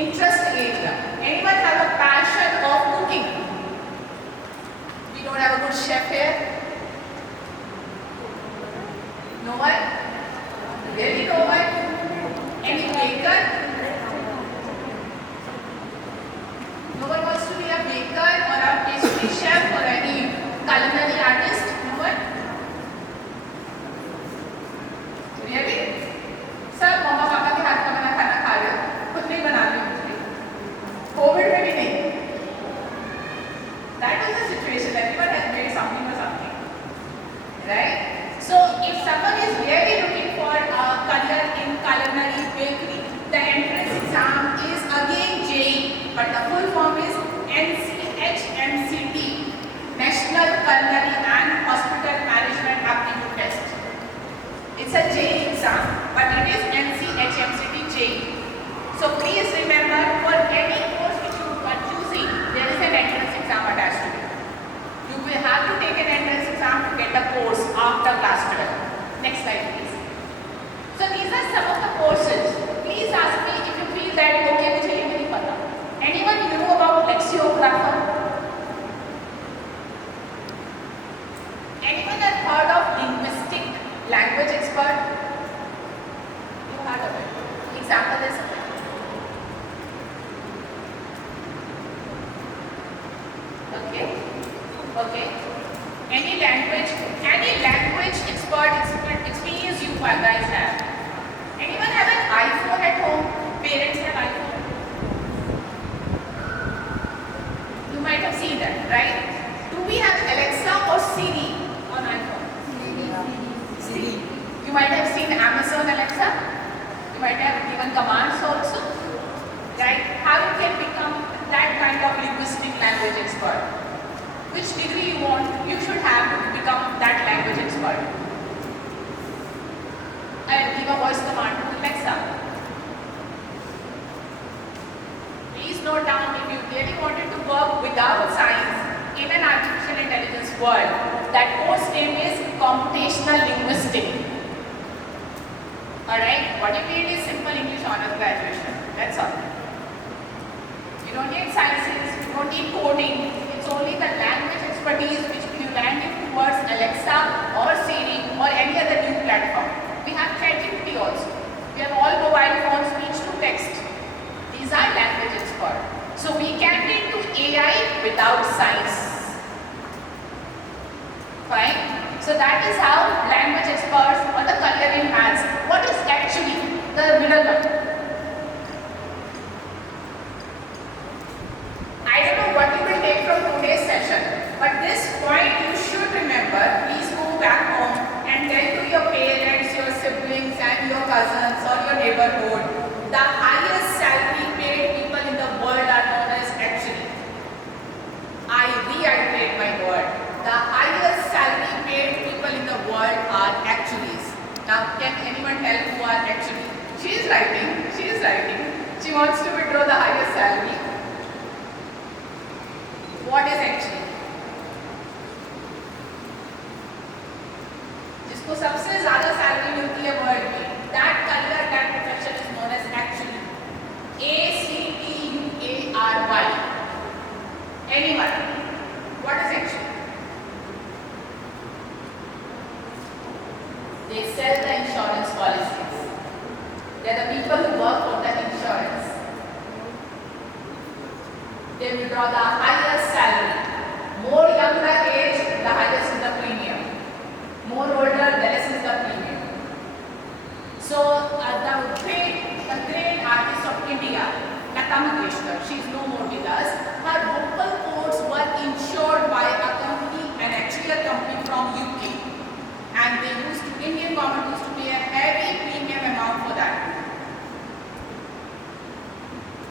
interest area. Anyone have a passion of cooking? We don't have a good chef here. No one? Really no one? Any baker? No one wants to be a baker or a pastry chef or any culinary artist? No one? Really? सब मम्मा पापा के हाथ का बना खाना खा रहे हो, खुद नहीं बना रहे हो। कोविड में भी नहीं। That is the situation. Everyone has made something or something, right? So if someone is really looking for a career in culinary bakery, the entrance exam is again JEE, but the full form is NCHMCT, National Culinary and Hospital Management Aptitude Test. It's a JEE exam, but it is NCHMCT JEE. So please remember, for any course which you are choosing, there is an entrance exam attached to it. You will have to take an entrance exam to get the course after class 12. Next slide, please. So these are some of the courses. Please ask me if you feel that okay, मुझे ये नहीं पता. Anyone know about lexicographer? Anyone has heard of linguistic language expert? You heard of it? Example is okay. Okay. Any language expert experience you guys have? Anyone have an iPhone at home? Parents have iPhone. You might have seen that, right? Do we have Alexa or Siri on iPhone? Siri. You might have seen Amazon Alexa. You might have given commands also, right? How you can become that kind of linguistic language expert? Which degree you want, you should have to become that language expert. And give a voice command to Alexa. Please note down, if you really wanted to work without science in an artificial intelligence world, that course name is computational linguistics. Alright, what you need is simple English honors graduation. That's all. You don't need sciences, you don't need coding. It's only the language expertise which you land in towards Alexa or Siri or any other new platform. We have ChatGPT also. We have all mobile phones, speech to text. These are language experts. So we can get to AI without science. Fine. So that is how language experts or the career in maths. What is actually the middle one? I don't know what you will take from today's session, but this point you should remember. Please go back home and tell to your parents, your siblings and your cousins or your neighborhood, the highest salary paid people in the world are known as actually. I reiterate my word. The highest salary paid people in the world are actuaries. Now can anyone tell who are actually? She is writing. She wants to withdraw the highest salary. What is actually? जिसको सबसे ज़्यादा salary मिलती है world में, that career, that profession is known as actually. ACTUARY. Anyone? What is actually? They sell the insurance policies. They are the people who work on the insurance. They will draw the highest salary. More younger age, the highest is the premium. More older, the less is the premium. So the great artist of India, Lata Mangeshkar, she is no more with us. Her vocal cords were insured by a company, and actually a company from UK. And Indian government used to pay a heavy premium amount for that.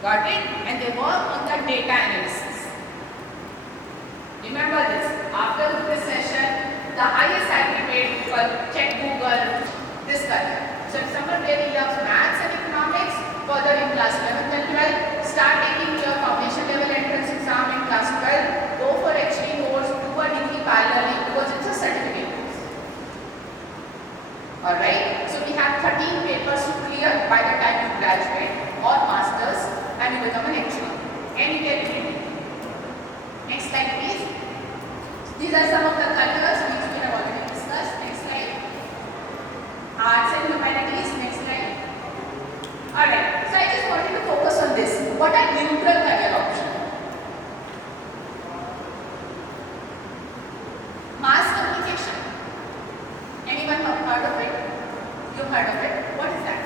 Got it? And they work on the data analysis. Remember this. After this session, the highest salary paid people, check Google, this career. So if someone really loves maths and economics, further in class 11th and 12th, start taking your foundation level entrance exam in class 12, go for HT course, do a degree parallelly because it's a certificate course. Alright, so we have 13 papers to clear by the time you graduate or masters, and you will what are neutral career options? Mass communication. Anyone have heard of it? You heard of it? What is that?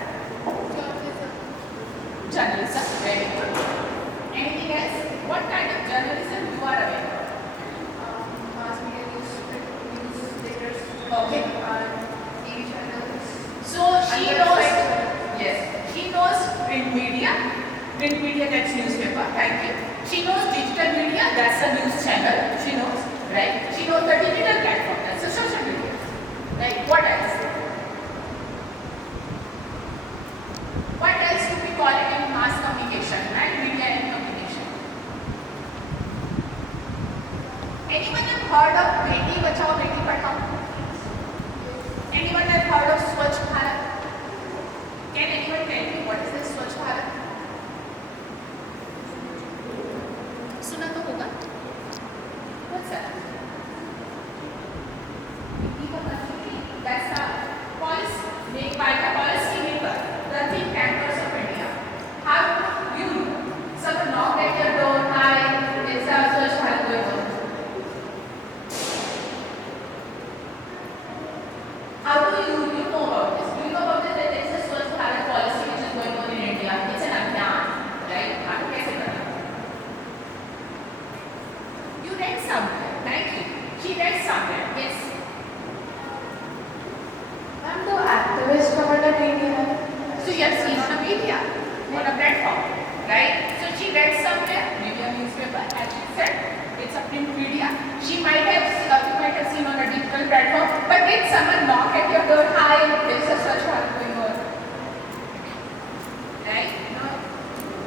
Journalism. Very good. Anything else? What kind of journalism you are aware of? Mass media newsletters. Okay. TV channels. So she knows. Yes. She knows print media. Print media, that's newspaper. Thank you. She knows digital media. That's a news channel. She knows, right? She knows the digital platform. That's a social media. Right? What else? What else do we call it in mass communication and media and communication? Anyone have heard of Beti Bachao, Beti Padhao? Anyone have heard of Swachh Bharat? Can anyone tell me what is this Swachh Bharat? सुना तो होगा? What's that? That's a policy made by the policy maker, the think tankers of India. How you someone knocked at your door, hi, it's a Swachh Bharat going on. How do you know about this? Do you know about this? That there is a Swachh Bharat policy which is going on in India. It's an abhiyan, right? आपको कैसे पता? You read somewhere. Thank you. She read somewhere. Yes. Ma'am तो activist का बड़ा media है. So you have seen on a media, on a platform, right? So she read somewhere, maybe a newspaper, as she said, it's a print media. She might have, you might have seen on a digital platform, but did someone knock at your door? Hi, there is a Swachh Bharat going on, right? No.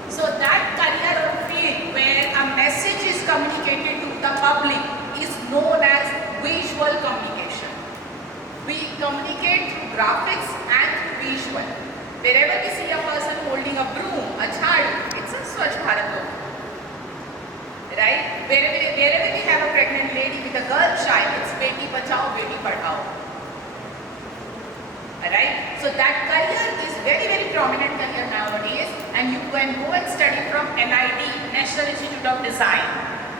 So that career or field where a message is communicated to the public is known as visual communication. We communicate through graphics and visual. Wherever we see a person holding a broom, a jhadu, it's a Swachh Bharat logo. Right? Wherever we have a pregnant lady with a girl child, it's Beti Bachao, Beti Padhao. Alright? So that career is very, very prominent career nowadays, and you can go and study from NID, National Institute of Design.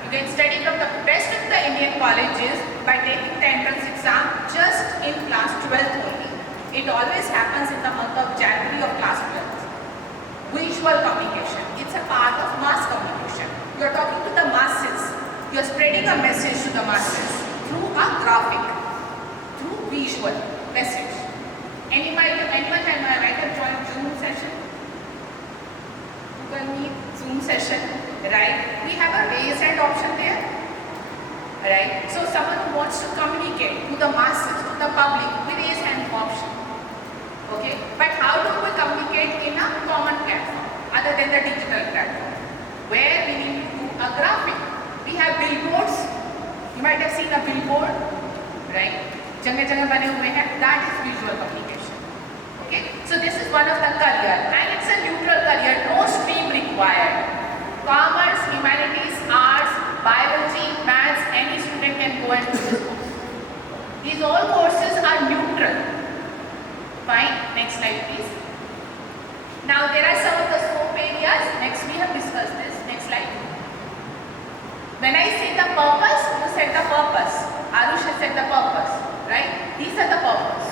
You can study from the best of the Indian colleges by taking the entrance exam just in class 12th only. It always happens in the month of January of class 12th. Visual communication. It's a part of mass communication. You are talking to the masses. You are spreading a message to the masses through a graphic, through visual message. Anyone might have joined Zoom session? Google Meet, Zoom session, right? We have a raise hand option there, right? So someone who wants to communicate to the masses, to the public, we raise hand option. Okay? But how do we communicate in a common platform other than the digital platform? Where we need to do a graphic. We have billboards. You might have seen a billboard, right? जगह-जगह बने हुए हैं. That is visual communication. Okay? So this is one of the career, and it's a neutral career. No stream required. Commerce, humanities, arts, biology, maths. Any student can go and do this course. These all courses are neutral. Fine. Next slide, please. Now there are some of the scope areas. Next we have discussed this. Next slide. When I say the purpose, you said the purpose. Arush has said the purpose, right? These are the purpose.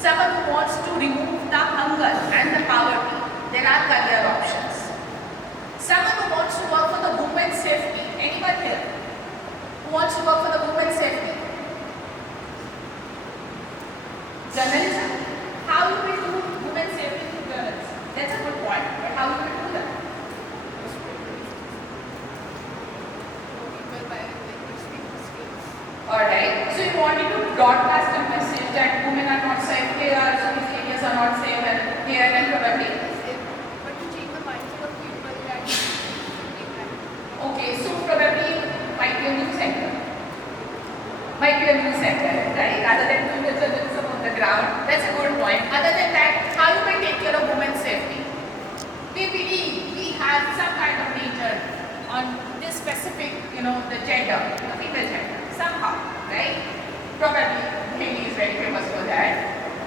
Someone who wants to remove the hunger and the poverty, there are career options. Someone who wants to work for the women's safety. Anyone here who wants to work for the women's safety? Journalism. How you will do women's safety through journalism? That's a good point. But how you will do that? Alright. So you wanted to broadcast a message that women are not safe here, so these areas are not safe, and here and probably. But to change the mindset of people that Okay, so probably might be a news center. Might be a news center, right? Rather than doing the journalism on the ground. That's a good point. Other than that, how you can take care of women's safety? We believe we have some kind of danger on this specific, the gender, the female gender, somehow, right? Probably Hindi is very famous for that.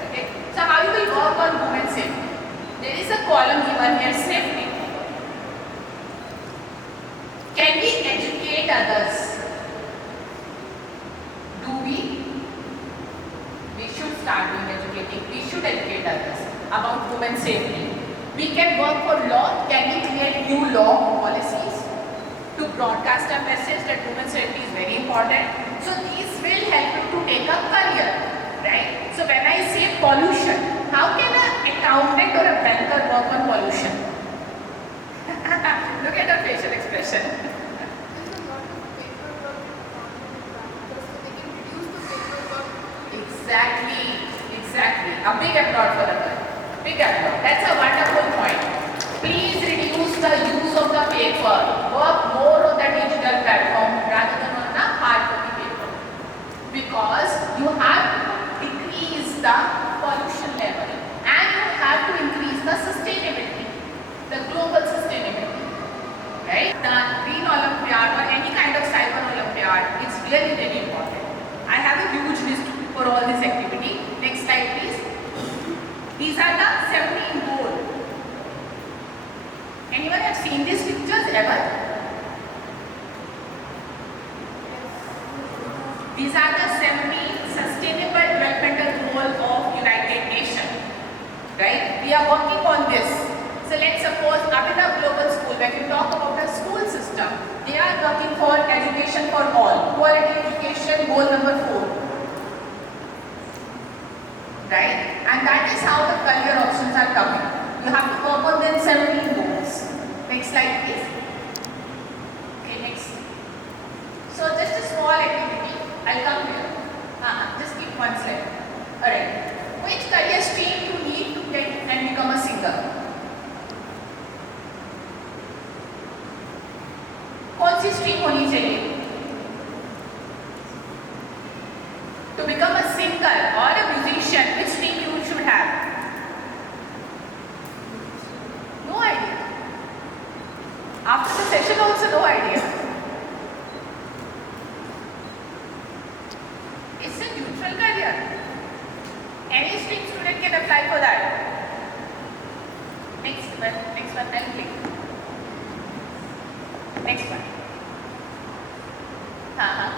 Okay. So how you will work on women's safety? There is a column given here, safety. educate others. Do we? We should start doing educating. We should educate others about women's safety. We can work for law. Can we create new law policies to broadcast a message that women's safety is very important? So these will help you to take a career, right? So when I say pollution, how can an accountant or a banker work on pollution? Look at her facial expression. Exactly. A big applaud for her. Big applaud. That's a wonderful point. Please reduce the use of the paper. Work more on the digital platform rather than on the hard copy paper. Because you have to decrease the pollution level and you have to increase the sustainability, the global sustainability. Right? The Green Olympiad or any kind of cyber Olympiad is really, really important. I have a huge list for all this activity. Next slide please. These are the 17 goals. Anyone have seen these pictures ever? These are the 17 Sustainable Developmental Goals of United Nations. Right? We are working on this. So let's suppose Abhinav Global School, when you talk about the school system, they are working for education for all. Quality education, goal number 4. Right? And that is how the career options are coming. You have to work on the 17 goals. Next slide please. Okay, next. So just a small activity. I'll come here. Just keep one slide. Alright. Which career stream you need to get and become a singer? कौन सी stream होनी चाहिए? To become a singer or a musician, which stream you should have? No idea. After the session also no idea. It's a neutral career. Any stream student can apply for that. Next one, I'll click. Next one.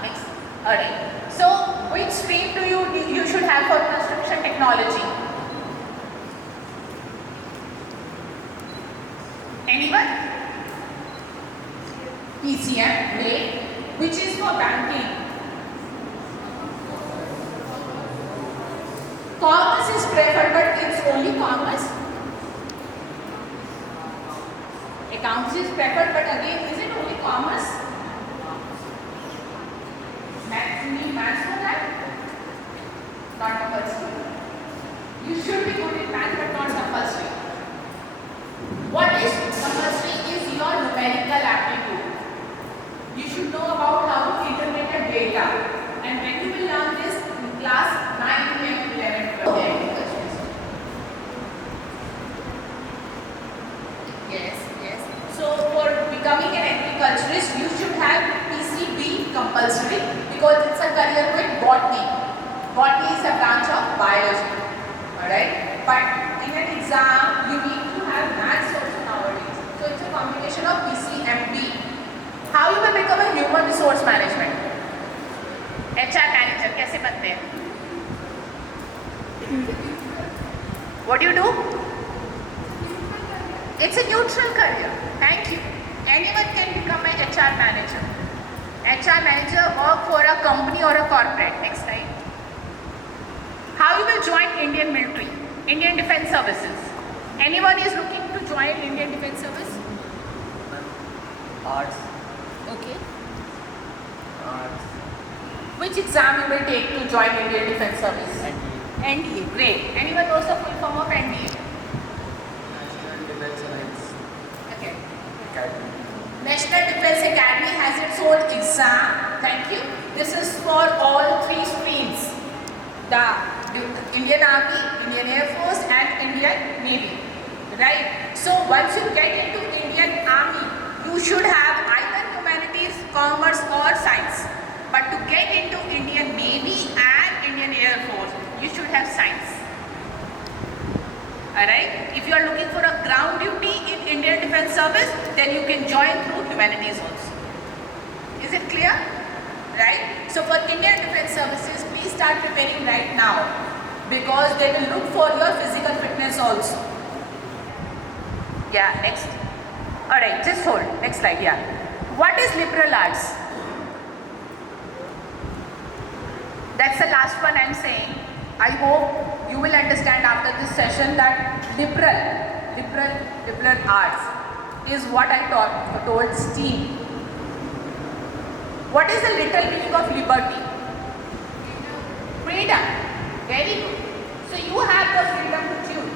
Next. Alright. So, which stream do you should have for construction technology? Anyone? PCM, great. Which is for banking? Commerce is preferred, but it's only commerce. Accounts is preferred, but again, is it only commerce? Maths, you need maths for that? Not compulsory. You should be good in math, but not compulsory. What is compulsory is your numerical aptitude. You should know about how to interpret a data. And when you will learn this in class 9, 10, 11, 12. Yes. So for becoming an agriculturist, you should have PCB compulsory because it's a career with botany. Botany is a branch of biology. Alright? But in an exam, you need to have maths also nowadays. So it's a combination of PCMB. How you will become a human resource management? HR manager, कैसे बनते हैं? What do you do? It's a neutral career. Thank you. Anyone can become an HR manager. HR manager work for a company or a corporate. Next slide. How you will join Indian military? Indian Defence Services. Anyone is looking to join Indian Defence Service? Arts. Okay. Arts. Which exam you will take to join Indian Defence Service? NDA. Great. Anyone knows the full form of NDA? National Defence Alliance Okay. Academy. National Defence Academy has its own exam. Thank you. This is for all 3 streams. The Indian Army, Indian Air Force and Indian Navy. Right? So once you get into Indian Army, you should have either humanities, commerce or science. But to get into Indian Navy and Indian Air Force, you should have science. Alright? If you are looking for a ground duty in Indian Defence Service, then you can join through humanities also. Is it clear? Right? So for Indian Defence Services, please start preparing right now because they will look for your physical fitness also. Yeah, next. Alright, just hold. Next slide, yeah. What is liberal arts? That's the last one I'm saying. I hope you will understand after this session that liberal arts is what I told STEAM. What is the literal meaning of liberty? Freedom. Very good. So you have the freedom to choose.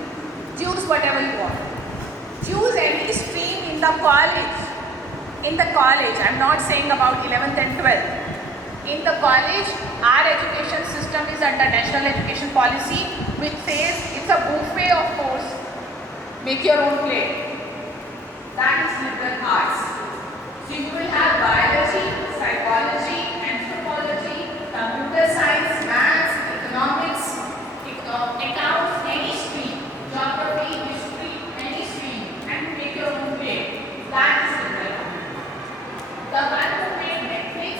Choose whatever you want. Choose any stream in the college. In the college, I'm not saying about 11th and 12th. In the college, our education system is under National Education Policy, which says it's a buffet of course. Make your own plate. That is liberal arts. So you will have biology, psychology, anthropology, computer science, maths, economics, accounts, any stream, geography, history, any stream, and make your own plate. That is liberal arts. The one who made Netflix,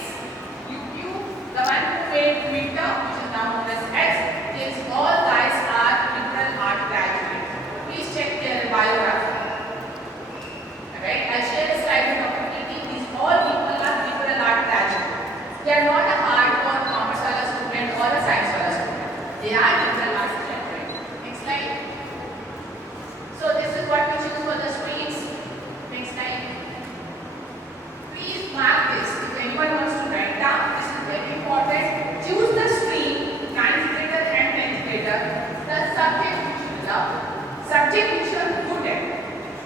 YouTube, the one who made Twitter, which is now known as X, these all guys are liberal art graduates. Please check their biography. Alright, I'll share a slide with Dr. Preeti. These all people are liberal art graduates. They are not a hardcore commerce student or a science student. They are liberal arts graduates. Next slide. So this is what we choose for the streams. Next slide. Please mark this. If anyone wants to write down, this is very important. Choose the stream, 9th grader and 10th grader. The subject which you love, subject which you are good at,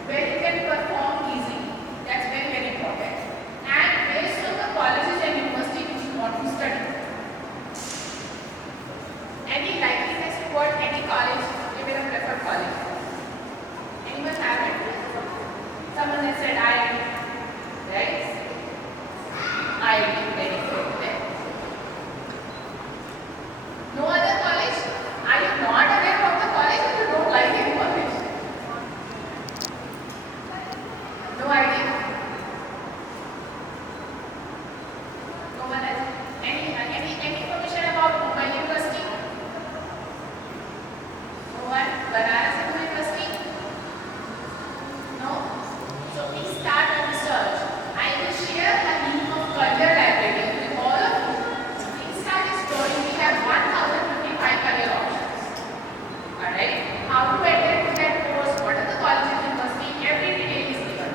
where you can perform easily. That's very, very important. And based on the colleges and university which you want to study. Any likeliness toward any college, give it a preferred college. Anyone have it? Someone has said IIT, right? IIT, very good. No other college? Are you not aware of the college or you don't like any college? No idea? No one has any information about Mumbai University? No one? Banaras University? No? So please start a research. I will share a link of career library with all of you. Please start exploring. We have 1055 career options. Alright? How to attend that course, what are the colleges, university, every detail is given.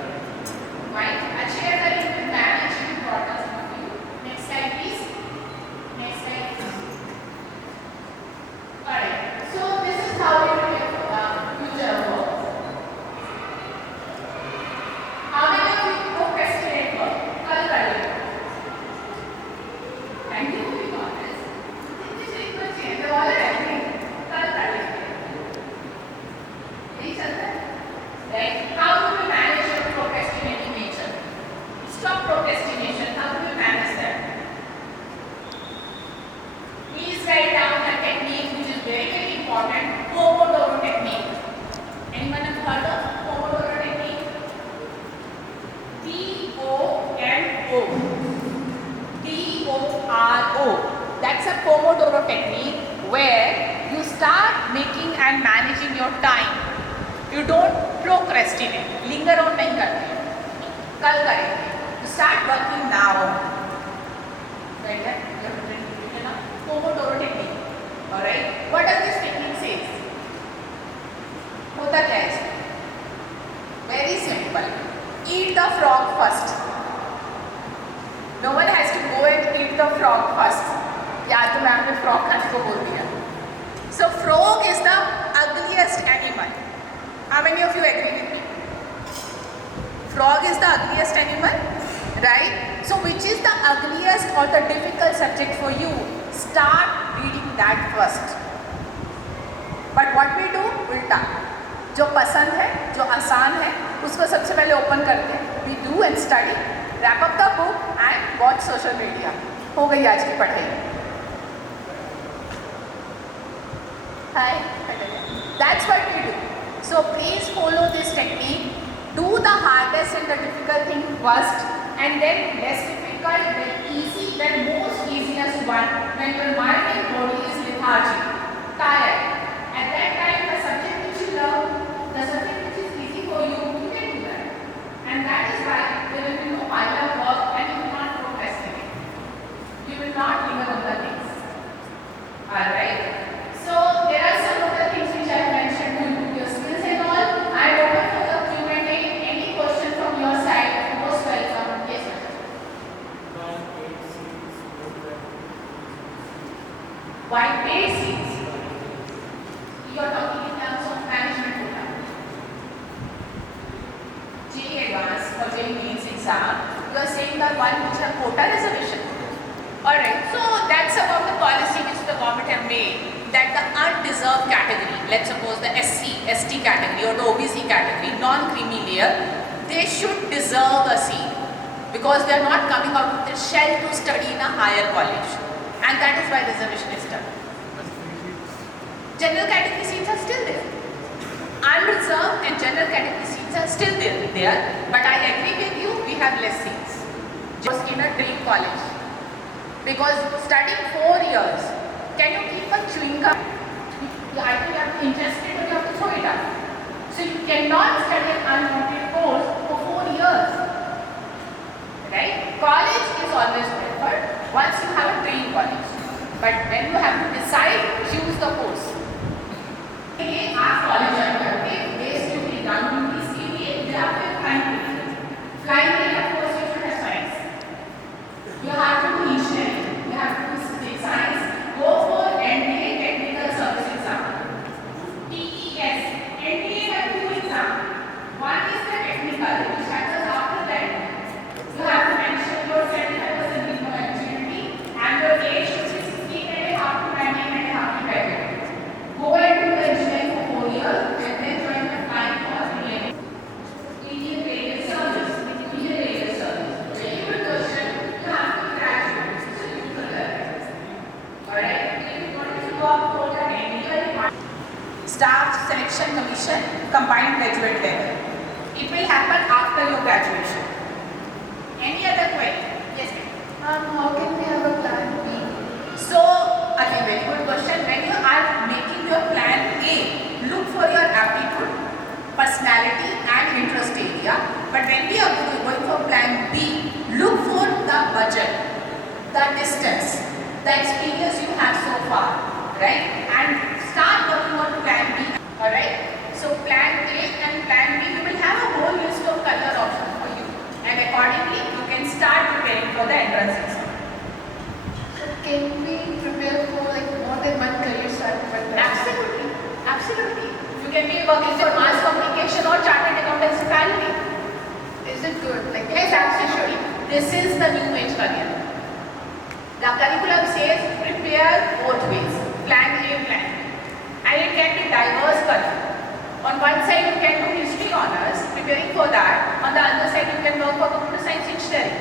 Right? I'll share the link with management portals with you. Next slide please. Next slide. Alright. So this is how we will get future work. How many of you procrastinate work? कल करेंगे. Thank you for being honest. This is equal change. The all are happening. कल करेंगे. यही चलता है. Right? How do we manage your procrastinating nature? Stop procrastination. How do we manage that? Please write down a technique which is very, very important. Pomodoro technique. Anyone have heard of Pomodoro technique? P-O-M-O. T-O-R-O. That's a Pomodoro technique where you start making and managing your time. You don't procrastinate. Linger on नहीं करते. कल करेंगे. You start working now. Right there? You have written up Pomodoro technique. Alright? What does this technique say? होता क्या है इसमें? Very simple. Eat the frog first. No one has to go and eat the frog first. या तो मैं आपने frog खाने को बोल दिया. So frog is the ugliest animal. How many of you agree with me? Frog is the ugliest animal, right? So which is the ugliest or the difficult subject for you? Start reading that first. But what we do? उल्टा. जो पसंद है, जो आसान है, उसको सबसे पहले ओपन करते हैं. We do and study, wrap up the book and watch social media. हो गई आज की पढ़ाई. Hi. That's what we do. So please follow this technique. Do the hardest and the difficult thing first, and then less difficult typical, then easy, then most easiest one when your mind and body is lethargic, tired. At that time, the subject which you love, the subject which is easy for you, you can do that. And that is why there will be no pile of work and you will not procrastinate. You will not linger on the things. Alright? So there are some of the things which I have mentioned to improve your skills and all. I am open for the Q&A. Any question from your side? Most welcome. Yes, sir. White paid seats. You are talking in terms of management quota. JEE Advanced or JEE Mains exam, you are saying that one which have quota reservation. Alright, so that's about the policy which the government have made, that the undeserved category, let's suppose the SC, ST category or the OBC category, non-creamy layer, they should deserve a seat because they are not coming out of their shell to study in a higher college, and that is why reservation is done. General category seats are still there. Unreserved and general category seats are still there, but I agree with you, we have less seats. Just in a dream college. Because studying 4 years, can you keep a chewing gum? Either you have to ingest it or you have to throw it out. So you cannot study an unwanted course for 4 years. Right? College is always preferred once you have a dream college. But when you have to decide, choose the course. Again, our college are based to be done in this area, they have to flying. Flying, of course, you should have science. You have to do engineering, you have to do science, go for NDA technical service exam. TES, NDA have 2 exams. One is the technical, which happens after that. You have to mention your 75% minimum eligibility and your age should be 16 and a half to 19 and a half to 20. Go and do the engineering for 4 years and then join the flying course in Indian Railway Service. Indian Railway Service. Very good question. You have to graduate. It's a neutral level. Alright? If you want to go up for the NDA Staff Selection Commission combined graduate level. It will happen after your graduation. Any other query? Yes, ma'am. How can we have a plan B? So, again, very good question. When you are making your plan A, look for your aptitude, personality and interest area. But when we are going for plan B, look for the budget, the distance, the experience you have so far, right? And start working on plan B, alright? So plan A and plan B, you will have a whole list of career options for you. And accordingly, you can start preparing for the entrance exam. So can we prepare for like more than one career start? Absolutely, absolutely. You can be working for mass communication or chartered accountancy family. Is it good? Like Yes, absolutely. This is the new age career. The curriculum says prepare both ways, plan A, plan. And it can be diverse curriculum. On one side you can do history honors, preparing for that. On the other side you can work for computer science engineering.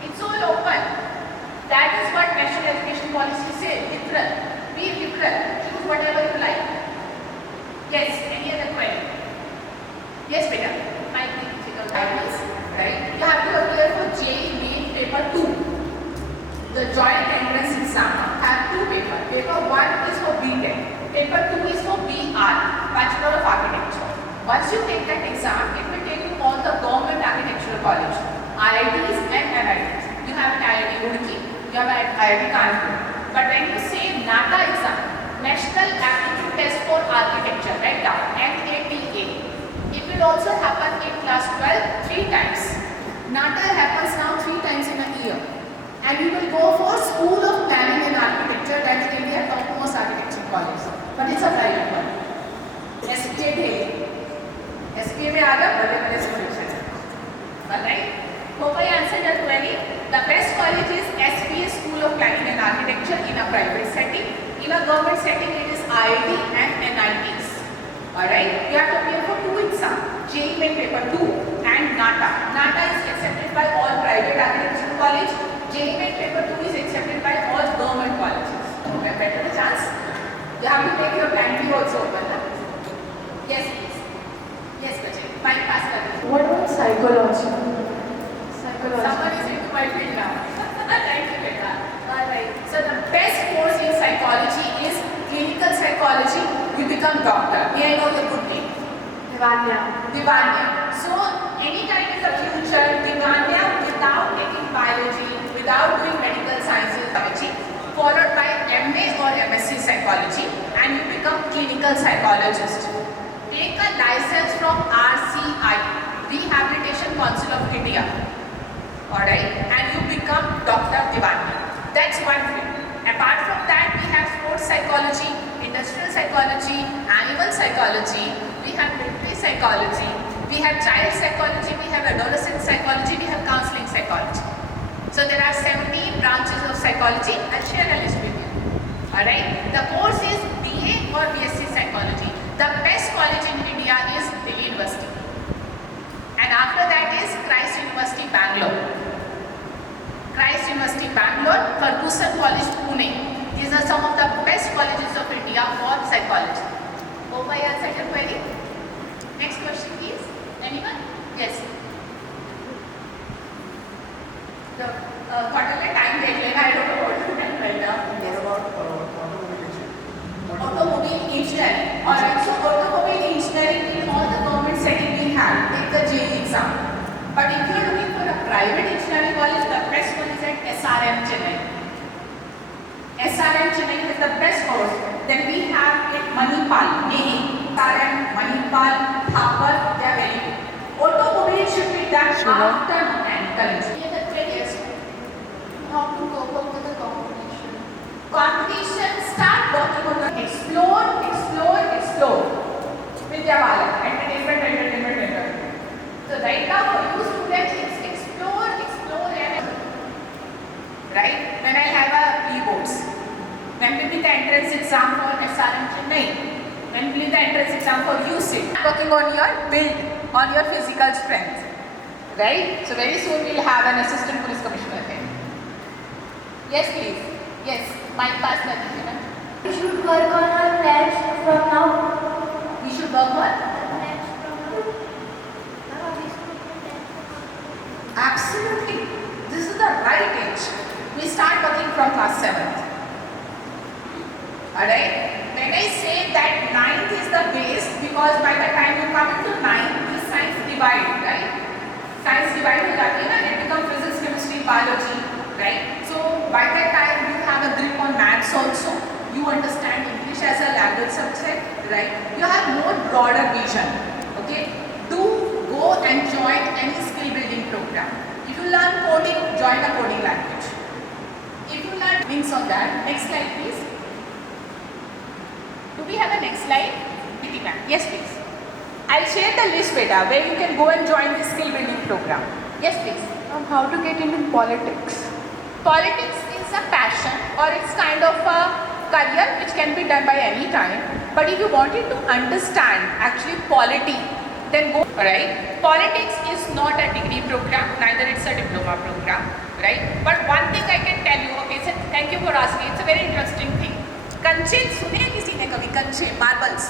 It's all open. That is what National Education Policy says, liberal. Be liberal, choose whatever you like. Yes, any other query? Yes, beta. My critical guidance, right? You have to appear for JEE Main paper 2. The joint entrance exam have 2 papers. Paper 1 is for B.Tech. Paper 2 is for BR, Bachelor of Architecture. Once you take that exam, it will take you all the government architectural college, IITs and NITs. You have an IIT Roorkee, you have an IIT Kanpur. But when you say NATA exam, National Aptitude Test for Architecture, write down, NATA. It will also happen in class 12 3 times. NATA happens now 3 times in a year. And you will go for School of Planning and Architecture, that is India's topmost architecture college. But it's a private one. SPA Delhi. SPA में आ गया बड़े-बड़े solutions. Alright? Hope I answered your query. The best college is SPA School of Planning and Architecture in a private setting. In a government setting, it is IIT and NITs. Alright? You have to appear for 2 exams. JEE Main paper 2 and NATA. NATA is accepted by all private architectural college. JEE Main paper 2 is accepted by all government colleges. Okay, better the chance. You have to take your plan B also open. Yes, please. Yes, Bajay. Bypass. What about psychology? Someone is into my field now. Thank you, Beta. Alright. So the best course in psychology is clinical psychology. You become doctor. May I know your good name? Divanya. Divanya. So anytime in the future, Divanya without taking biology, without doing medical sciences, psychology, followed by MA or MSc psychology, and you become clinical psychologist. Take a license from RCI, Rehabilitation Council of India. Alright, and you become Dr. Divanya. That's one field. Apart from that, we have sports psychology, industrial psychology, animal psychology, we have military psychology, we have child psychology, we have adolescent psychology, we have counseling psychology. So there are 17 branches of psychology. I'll share a list with you. Alright, the course is BA or BSc psychology. The best college in India is Delhi University. And after that is Christ University, Bangalore. Christ University, Bangalore, Ferguson College, Pune. These are some of the best colleges of India for psychology. Hope I answered your query. Next question please. Anyone? Yes. The quarterly time deadline, I don't know what to tell right now. Yes. What about automobile engineering? Automobile engineering. Alright, so automobile engineering in all the government setting we have, take the JEE exam. But if you are looking for a private engineering college, the best one is at SRM Chennai. SRM Chennai is the best course. Then we have at Manipal, Nehi. SRM, Manipal, Thapar, they are very good. Automobile should be done after mechanical engineering. How to cope up with the competition? Competition, start working on the explore Vidyawala, entertainment. So right now for you students it's explore and right. Then I have a e-boards. Then will be the entrance exam for SRM Chennai. Then will be the entrance exam for UCIT. Working on your build, on your physical strength. Right? So very soon we'll have an assistant police commissioner here. Yes, please. Yes, my pass message. We should work on our plans from now. We should work on. Absolutely. This is the right age. We start working from class 7th. Alright? When I say that 9th is the base, because by the time you come into 9th, the science divide, right? Science divide will happen and it becomes physics, chemistry, biology, right? So by that time you have a grip on maths also. You understand English as a language subject, right? You have more broader vision. Okay? Do go and join any skill building program. If you learn coding, join a coding language. If you learn links on that, next slide please. Do we have a next slide? Yes please. I'll share the list beta where you can go and join the skill building program. Yes please. How to get into politics? Politics is a passion or it's kind of a career which can be done by any time. But if you wanted to understand actually polity, then go, right? Politics is not a degree program, neither it's a diploma program, right? But one thing I can tell you, okay, so thank you for asking, it's a very interesting thing. कंचे सुने किसी ने कभी कंचे marbles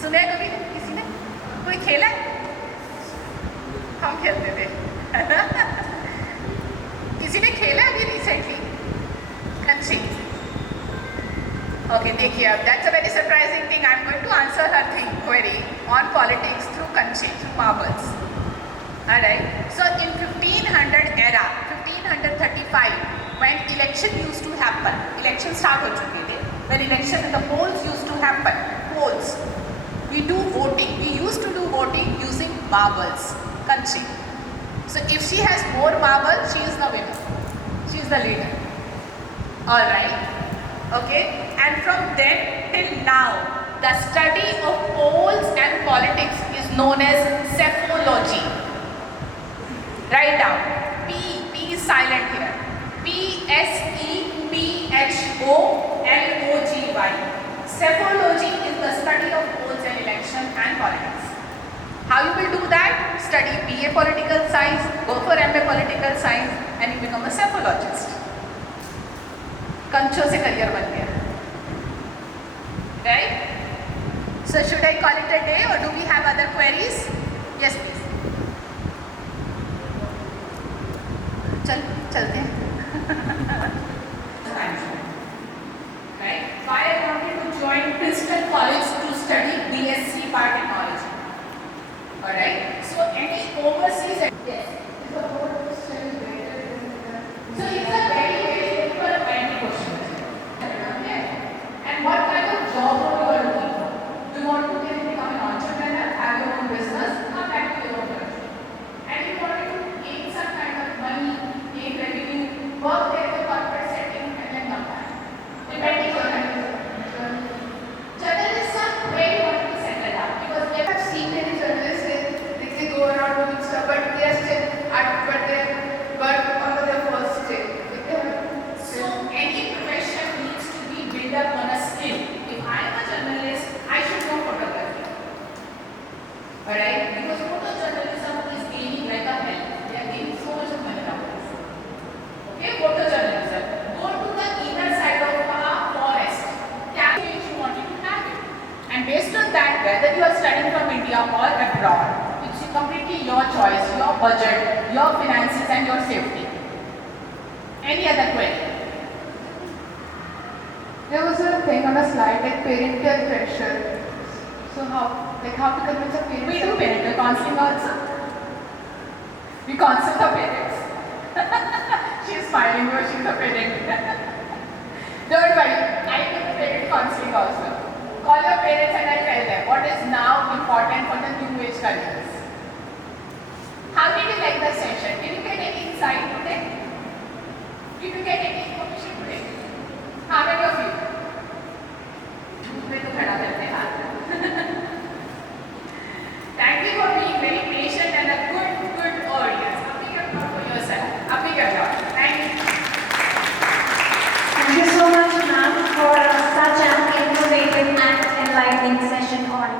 सुने कभी किसी ने कोई खेला है हम खेलते थे किसी ने खेला अभी रिसेंटली कंचे ओके देखिए अब that's a very surprising thing I am going to answer हर thing query on politics through कंचे through marbles alright so in 1500 era 1535 when election used to happen, election start ho chuke the, when election the polls used to happen, polls, we do voting, we used to do voting using marbles, kanchi. So if she has more marble, she is the winner, she is the leader. Alright, okay, and from then till now, the study of polls and politics is known as psephology. Write down, P is silent here. P-S-E-P-H-O-L-O-G-Y. Psephology is the study of polls and election and politics. How you will do that? Study BA political science, go for MA political science and you become a psephologist. कंचों से career बन गया. Right? So should I call it a day or do we have other queries? Yes please. चलते हैं. Right? Why I wanted to join Princeton College to study BSc Biotechnology. Alright? So any overseas, yes. So it's a very, very simple and primary question. Okay? And what kind of job role you are looking for? Do you want to become an entrepreneur, have your own business, come back to your own country? And you want to gain some kind of money, gain revenue, work there in the corporate setting and then come back. Depending on that. Journalism, where you want to settle down? Because I have seen many journalists, they go around doing stuff, but they are still but on their first day. so any profession needs to be built up on a skill. If I am a journalist, I should know photography. Alright? Because photojournalism is gaining like a hell. They are gaining so much of money nowadays. Okay, photojournalism. Go to the inner side of a forest. Capture if you wanted to have it. And based on that, whether you are studying from India or abroad, it's completely your choice, your budget, your finances and your safety. Any other query? There was a thing on a slide like parental pressure. So how to convince a parent? We do parental counseling also. We counsel the parents. She's smiling because she's a parent. Don't worry, I do parent counseling also. Call your parents and I tell them what is now important for the new age careers. How did you like the session? Did you get any insight today? Did you get any information today? How many of you? Thank you for being very patient and a good audience. Appear for yourself. Appear. Thank you. Thank you so much, ma'am, for such an innovative and enlightening session on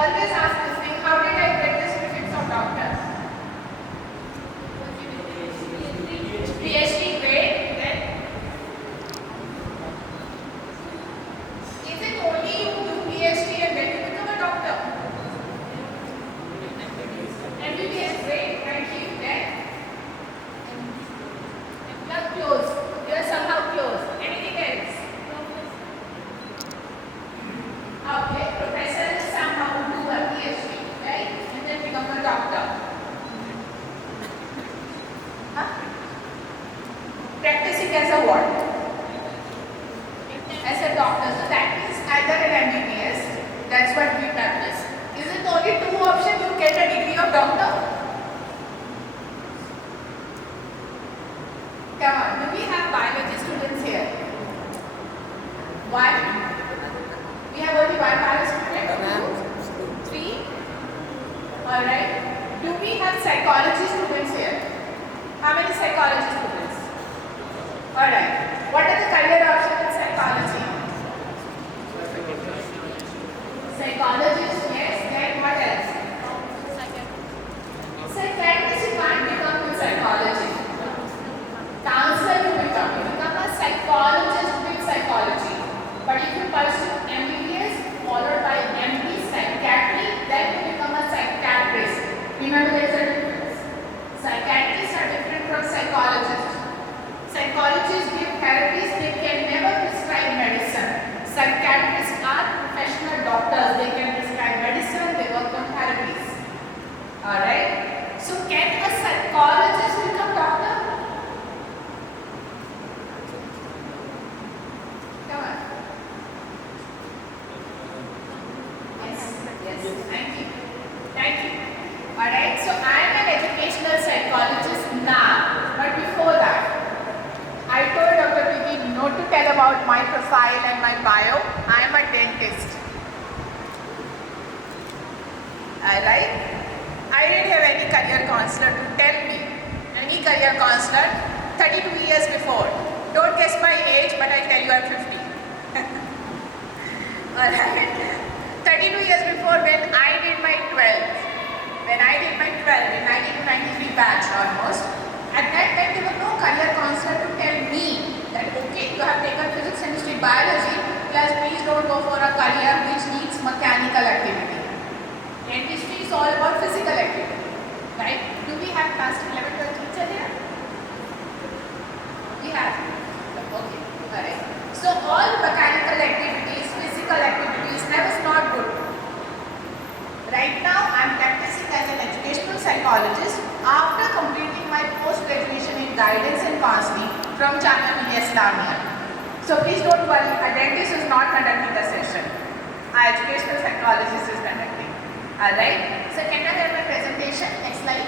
always ask this thing, how did I get this That's what we practice. Is it only two options you get a degree of doctor? Come on, do we have biology students here? One? We have only one biology student? Two? Three? Alright. Do we have psychology students here? How many psychology students? Alright. What are the career options in psychology? Psychologist, yes. Then what else? Psychiatrist you can't become in psychology. Counselor you become. You become a psychologist with psychology. But if you pursue MBBS followed by MD psychiatry, then you become a psychiatrist. Remember there is a difference. Psychiatrists are different from psychologists. Psychologists give therapies, they can never prescribe medicine. Psychiatrists are professional doctors, they can prescribe medicine, they work on therapies. Alright? So can a psychologist become doctor? Come on. Yes, yes, thank you. Thank you. Alright, so I am an educational psychologist now, but before that, I told Dr. Vicky not to tell about my profile and my bio. I am a dentist. Alright? I didn't have any career counselor to tell me. Any career counselor 32 years before. Don't guess my age, but I'll tell you I'm 50. Alright? 32 years before when I did my 12th. When I did my 12th in 92-93 batch almost. At that time, there was no career counselor to tell me that, okay, you have taken physics, chemistry, biology, plus please don't go for a career which needs mechanical activity. Dentistry is all about physical activity, right? Do we have class 11, 12 teacher here? We have. Okay, alright. So all mechanical activities, physical activities, that was not good. Right now, I am practicing as an educational psychologist after completing my post-graduation in guidance and counseling from Jamia Millia Islamia. So please don't worry, a dentist is not conducting the session. Our educational psychologist is conducting. Alright, so can I have my presentation? Next slide.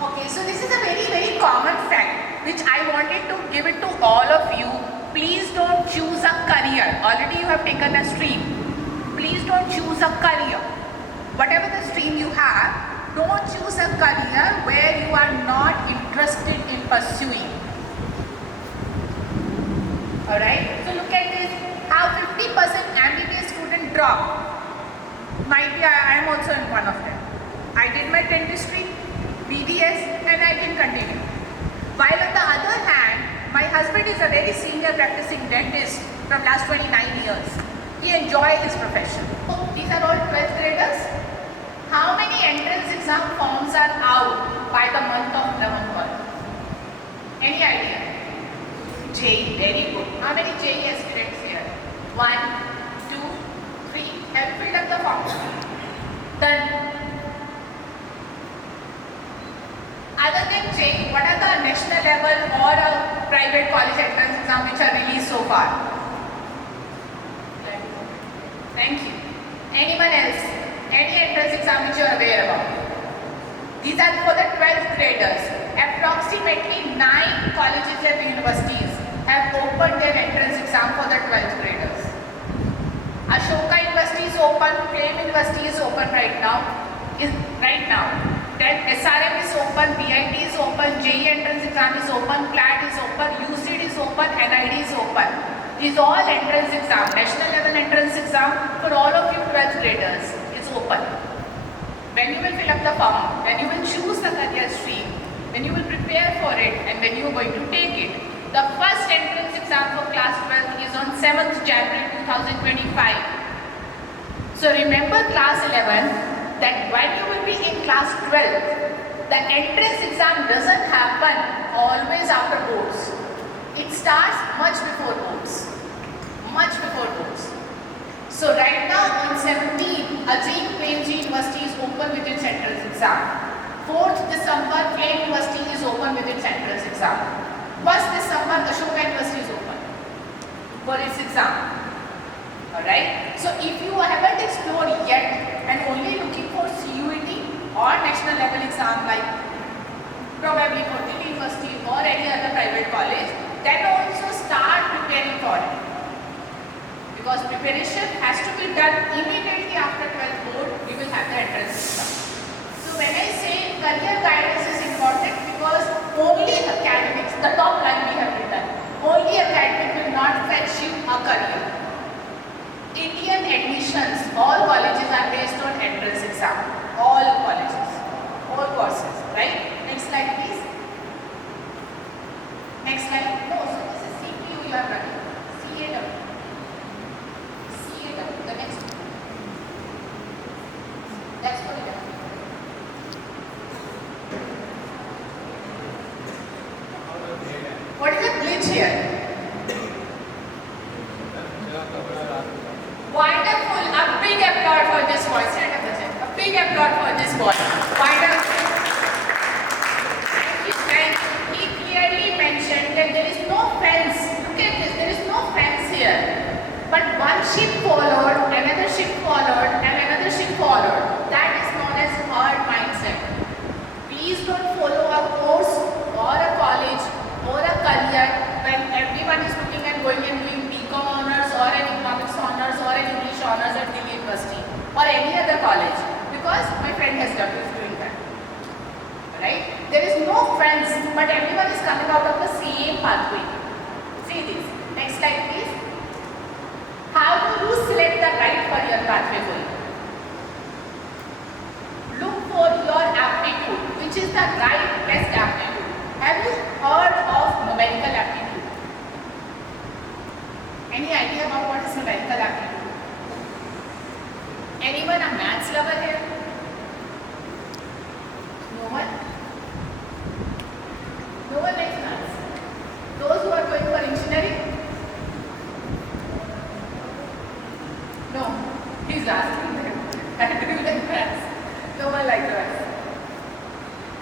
Okay, so this is a very, very common fact which I wanted to give it to all of you. Please don't choose a career. Already you have taken a stream. Please don't choose a career. Whatever the stream you have, don't choose a career where you are not interested in pursuing. Alright, so look at this, how 50% MBBS student drop. Might be I am also in one of them. I did my dentistry, BDS, and I didn't continue. While on the other hand, my husband is a very senior practicing dentist from last 29 years. He enjoys his profession. Oh, these are all 12th graders. How many entrance exam forms are out by the month of November? Any idea? JEE, very good. How many JEE aspirants here? 1, 2, 3. Have you filled up the form? Done. Other than JEE, what are the national level or a private college entrance exam which are released so far? Thank you. Anyone else? Any entrance exam which you are aware about? These are for the 12th graders. Approximately 9 colleges and universities have opened their entrance exam for the 12th graders. Ashoka University is open, Flame University is open right now. Then SRM is open, BIT is open, JEE entrance exam is open, CLAT is open, UCD is open, NID is open. These all entrance exam, national level entrance exam for all of you 12th graders is open. When you will fill up the form, when you will choose the career stream, when you will prepare for it and when you are going to take it. The first entrance exam for class 12 is on 7th January 2025. So remember class 11 that when you will be in class 12, the entrance exam doesn't happen always after boards. It starts much before boards. Much before boards. So right now on 17th, Ajit Premji University is open with its entrance exam. 4th December, Flame University is open with its entrance exam. 1st December, Ashoka University is open for its exam. Alright? So if you haven't explored yet and only looking for CUET or national level exam like probably for the university or any other private college, then also start preparing for it. Because preparation has to be done immediately after 12th board, we will have the entrance exam. So when I say career guidance is important, because only academics, the top line we have written, only academic will not fetch you a career. Indian admissions, all colleges are based on entrance exam. All colleges, all courses, right? Next slide please. Next slide. No, so this is CPU you are running. CAW. CAW, the next one. That's what it is. What is the glitch here? Wonderful. A big applaud for this boy. Stand up, Ajay. A big applaud for this boy. Wonderful. And he clearly mentioned that there is no fence. Look at this. There is no fence here. But one ship followed, another ship followed, and another ship followed. That is known as herd mindset. Please don't follow a course or a college or a career when everyone is looking and going and doing BCom honors or an economics honors or an English honors at Delhi University or any other college, because my friend has done is doing that. Right? There is no friends, but everyone is coming out of the same pathway. See this. Next slide please. How do you select the right career pathway for you? Look for your aptitude, which is the right best aptitude. Have you heard of numerical aptitude? Any idea about what is numerical aptitude? Anyone a maths lover here? No one? No one likes maths. Those who are going for engineering? No. He's asking them. Do you like maths? No one likes maths.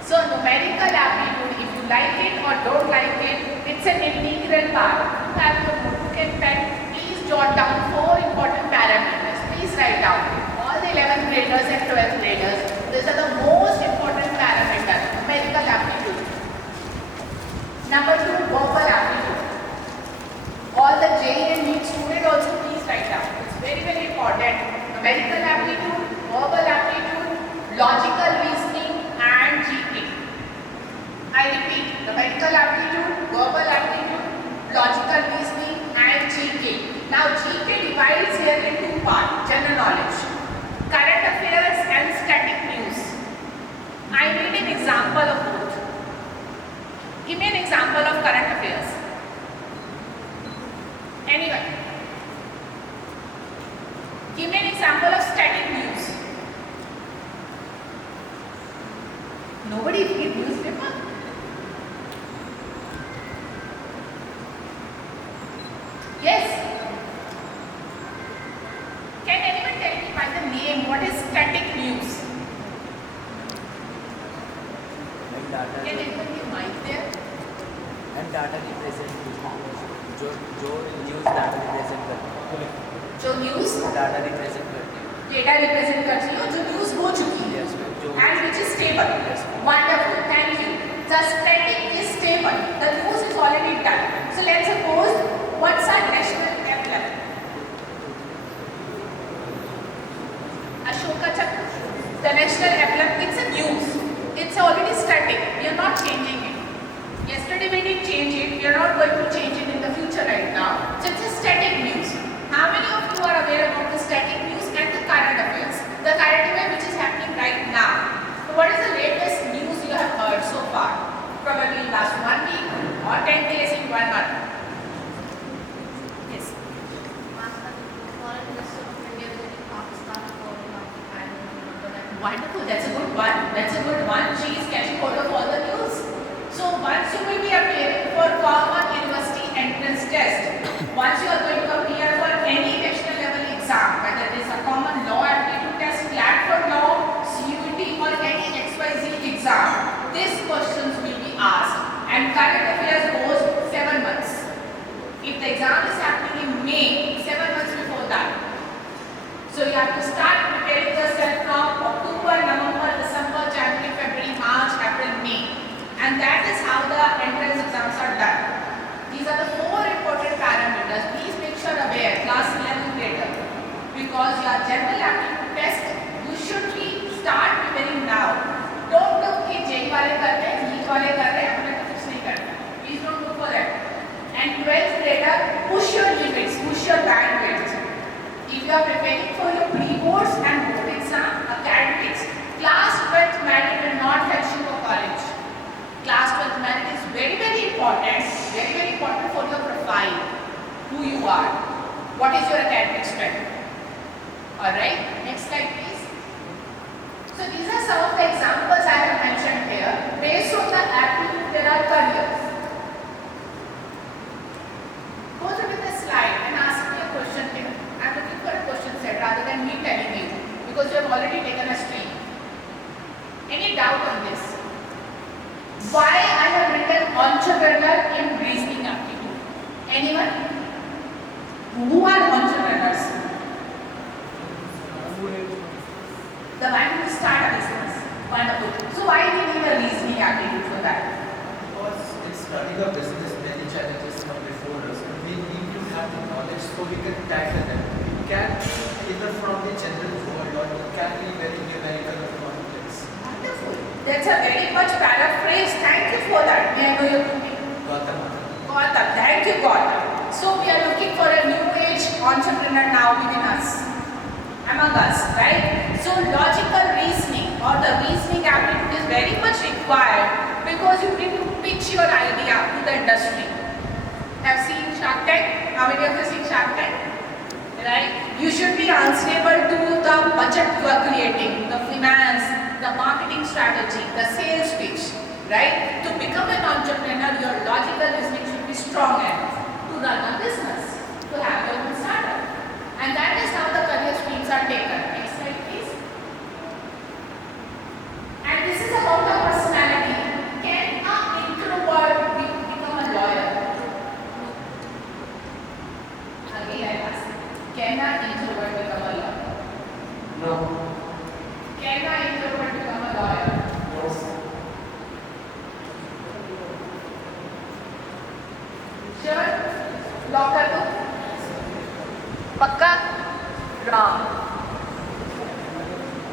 So numerical aptitude, if you like it or don't like it, it's an integral part. You have your notebook and pen. Please jot down 4 important parameters. Please write down. All the 11th graders and 12th graders, these are the most important parameters. Numerical aptitude. Number 2, verbal aptitude. All the JEE and NEET student also please write down. It's very, very important. Numerical aptitude, verbal aptitude, logical reasoning and GK. I repeat, numerical aptitude, verbal aptitude, logical reasoning and GK. Now GK divides here into 2 parts, general knowledge, current affairs and static news. I need an example of both. Give me an example of current affairs. Anyone? Give me an example of static news. Nobody read newspaper? Yes? Can anyone tell me by the name what is static news? And data Can anyone give mic there? and data represent जो news data represent करती है जो news data represent करती है data represent करती हो जो news हो चुकी है Yes, ma'am. जो and which is stable. Yes, ma'am. Wonderful, thank you. The static is stable. The news is already done. So let's suppose what's our national emblem? Ashoka Chakra. The national emblem, it's a news. It's already static. We are not changing it. Yesterday we did change it. We are not going to change it in the future right now. So it's a static news. How many of you are aware about the static news and the current affairs? The current affair which is happening right now. So what is the latest news you have heard so far? Probably in last 1 week or 10 days in 1 month. Yes. Wonderful. That's a good one. That's a good one. She is catching hold of all the news. So once you will be appearing for common university entrance test, once you are going to appear for any national level exam, whether it is a common law aptitude test, Platform law, CUET or any XYZ exam, these questions will be asked and current affairs goes 7 months. If the exam is happening in May, 7 months before that, because your general aptitude test you should be start preparing now. Don't look कि JEE वाले कर रहे हैं, NEET वाले कर रहे हैं, हमने तो कुछ नहीं करना. Please don't look for that. And 12th grader, push your limits, push your bandwidth. If you are preparing for your pre-boards and board exam, academics, class 12th merit will not fetch you to college. Class 12th merit is very important for your profile, who you are, what is your academic strength. Alright, next slide please. So these are some of the examples I have mentioned here. Based on the aptitude, there are careers. Go through with the slide and ask me a question here. I am looking for a question set rather than me telling you, because you have already taken a stream. Any doubt on this? Why I have written entrepreneur in reasoning aptitude? Anyone? Who are entrepreneurs? The one who start a business. Wonderful. So why do you need a reasoning aptitude for that? Because in starting a business, many challenges come before us, and we need to have the knowledge so we can tackle them. It can be either from the general world or it can be very numerical or complex. Wonderful. That's a very much paraphrase. Thank you for that. May I know your good name? Gautam. Gautam. Thank you, Gautam. So we are looking for a new age entrepreneur now within us, among us, right? So logical reasoning or the reasoning aptitude is very much required because you need to pitch your idea to the industry. Have seen Shark Tank? How many of you seen Shark Tank? Right? You should be answerable to the budget you are creating, the finance, the marketing strategy, the sales pitch, right? To become an entrepreneur, your logical reasoning should be strong enough to run a business, to have your own startup. And that is how the career streams are taken. Next slide, please. And this is about the personality. Can an introvert become a lawyer? Again, I ask. Can an introvert become a lawyer? No. Can an introvert become a lawyer? Yes. Sure? Lock कर दो? पक्का? Wrong.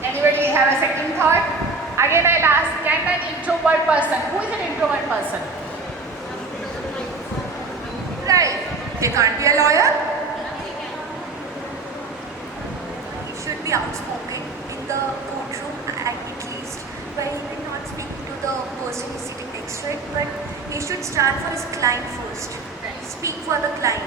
Anybody have a second thought? Again, I'll ask, can an introvert person, who is an introvert person? Right. They can't be a lawyer? He should be outspoken in the courtroom at least, where he will not speak to the person who is sitting next to it, but he should stand for his client first. Speak for the client.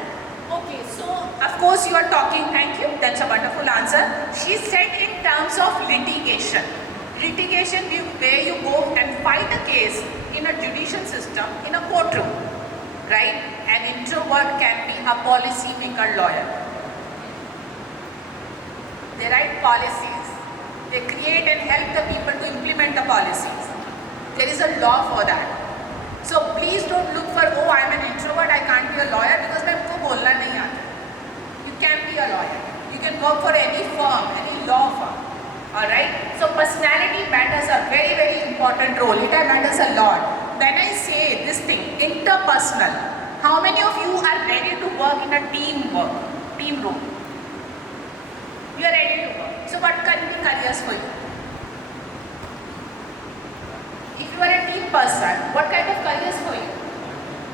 Okay, so of course you are talking, thank you, that's a wonderful answer. She said in terms of litigation. Litigation where you go and fight a case in a judicial system, in a courtroom, right? An introvert can be a policy maker lawyer. They write policies. They create and help the people to implement the policies. There is a law for that. So please don't look for, oh, I am an introvert, I can't be a lawyer because मेरे को बोलना नहीं आता. You can be a lawyer. You can work for any firm, any law firm. Alright? So personality matters a very important role. It matters a lot. When I say this thing, interpersonal, how many of you are ready to work in a team role? You are ready to work. So what can be careers for you? If you are a team person, what kind of careers for you?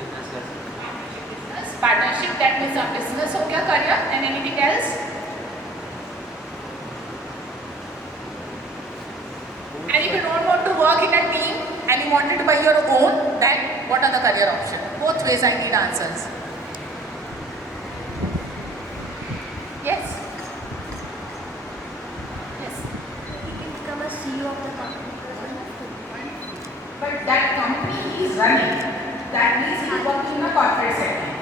Business, partnership, that means a business हो गया career, and anything else? And if you don't want to work in a team and you want it by your own, then what are the career options? Both ways I need answers. Yes? Yes. He can become a CEO of the company. But that company he is running, that means he is working in a corporate setting.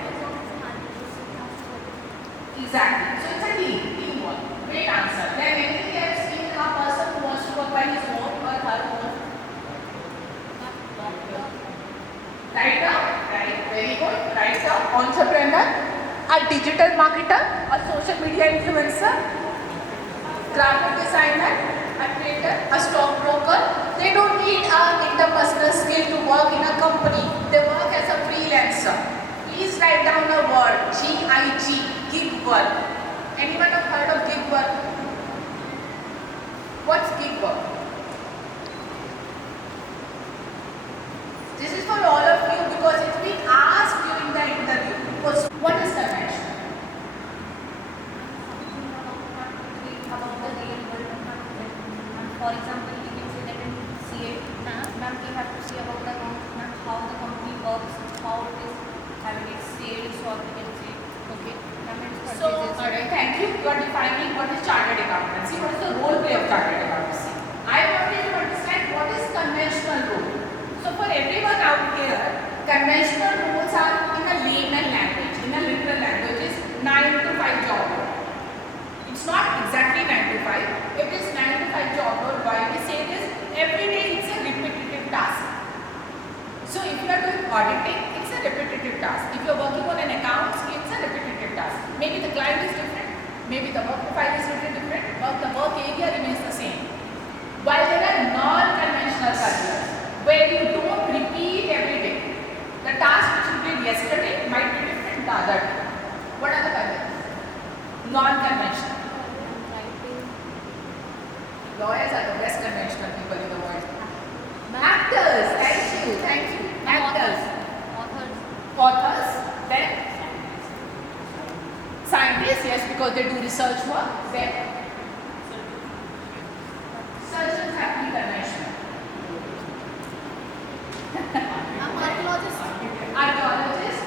Exactly. So it's a teamwork. Great answer. Then anything else in a person who wants to work by his own or her own? Writer, right? Very good. Writer, entrepreneur, a digital marketer, a social media influencer, graphic designer, a trader, a stockbroker. They don't need an interpersonal skill to work in a company. They work as a freelancer. Please write down the word GIG, gig work. Anyone have heard of gig work? What's gig work? This is for all of you because it's been asked during the interview. What is conventional? About the real world. For example, you can say that in CA, ma'am, we have to see about the how the company works, how it is having its sales, or we can say, okay, ma'am, it's So, purchases. alright, thank you. You are defining what is chartered accountancy, what is the role play of chartered accountancy. I want you to understand what is conventional role. So, for everyone out here, conventional roles are in a layman language, in a literal language is 9 to 5 job role. It's not exactly 9 to 5, it is 9 to 5 job role. Why we say this? Every day it's a repetitive task. So if you are doing auditing, it's a repetitive task. If you are working on an account, it's a repetitive task. Maybe the client is different, maybe the work profile is little different, but the work area remains the same. While there are non-conventional careers, where you don't repeat every day. The task which you did yesterday might be different the other day. What are the careers? Non-conventional. Lawyers are the best conventional people in the world. Actors, thank you. Actors. Authors. Then scientists, yes, because they do research work. Then surgeons have to be conventional. Archaeologists,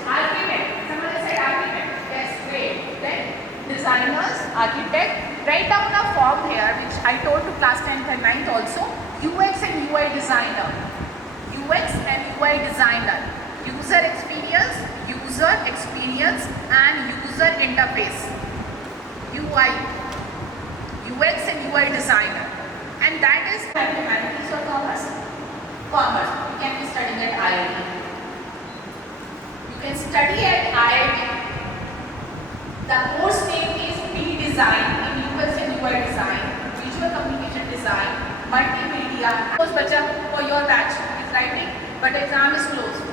architect. Someone has said architect. Yes, great. Then designers, architect. Write down a form here, which I told to class 10th and 9th also. UX and UI designer. UX and UI designer. User experience, and user interface. UI. UX and UI designer. And that is humanities or commerce? Commerce. You can be studying at IIT. You can study at IIT. The course name is B Design in UX and UI design, visual communication design, multimedia. Of course, bacha, for your batch is writing, but exam is closed.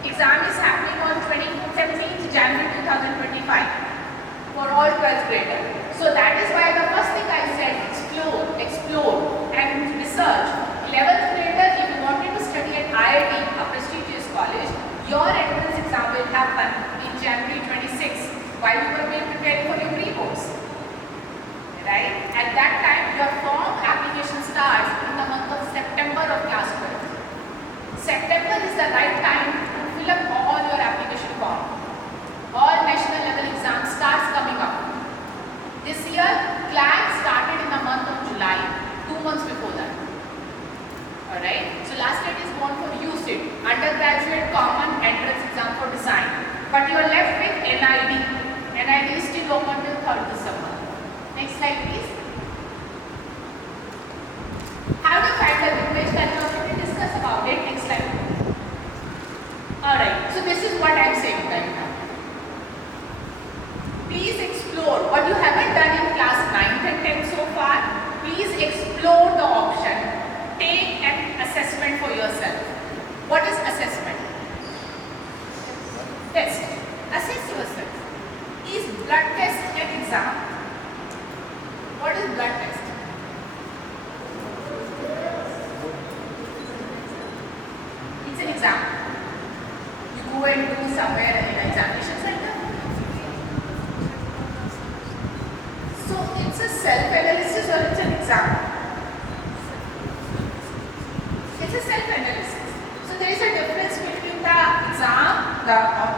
Exam is happening on 17th January 2025 for all 12th graders. So that is why the first thing I said, explore and research. 11th grader, if you wanted to study at IIT, a prestigious college, your entrance exam will happen in January 26 while you were preparing for your pre-boards. Right? At that time, your form application starts in the month of September of class 12. September is the right time to fill up all your application form. All national level exams starts coming up. This year, CLAT started in the month of July, 2 months before that. Alright, so last date is born for UCIT, undergraduate common entrance exam for design. But you are left with NID. NID is still open till 3rd December. Next slide please. How to find the language that you have to discuss about it. Next slide. Alright, so this is what I am saying right now. Please explore what you haven't done in class 9th and 10th so far. Please explore the option. Take an assessment for yourself. What is assessment? Test. Assess yourself. Is blood test an exam? What is blood test? It's an exam. You go and do somewhere in an examination center. So it's a self-analysis or it's an exam? It's a self-analysis. So there is a difference between the exam,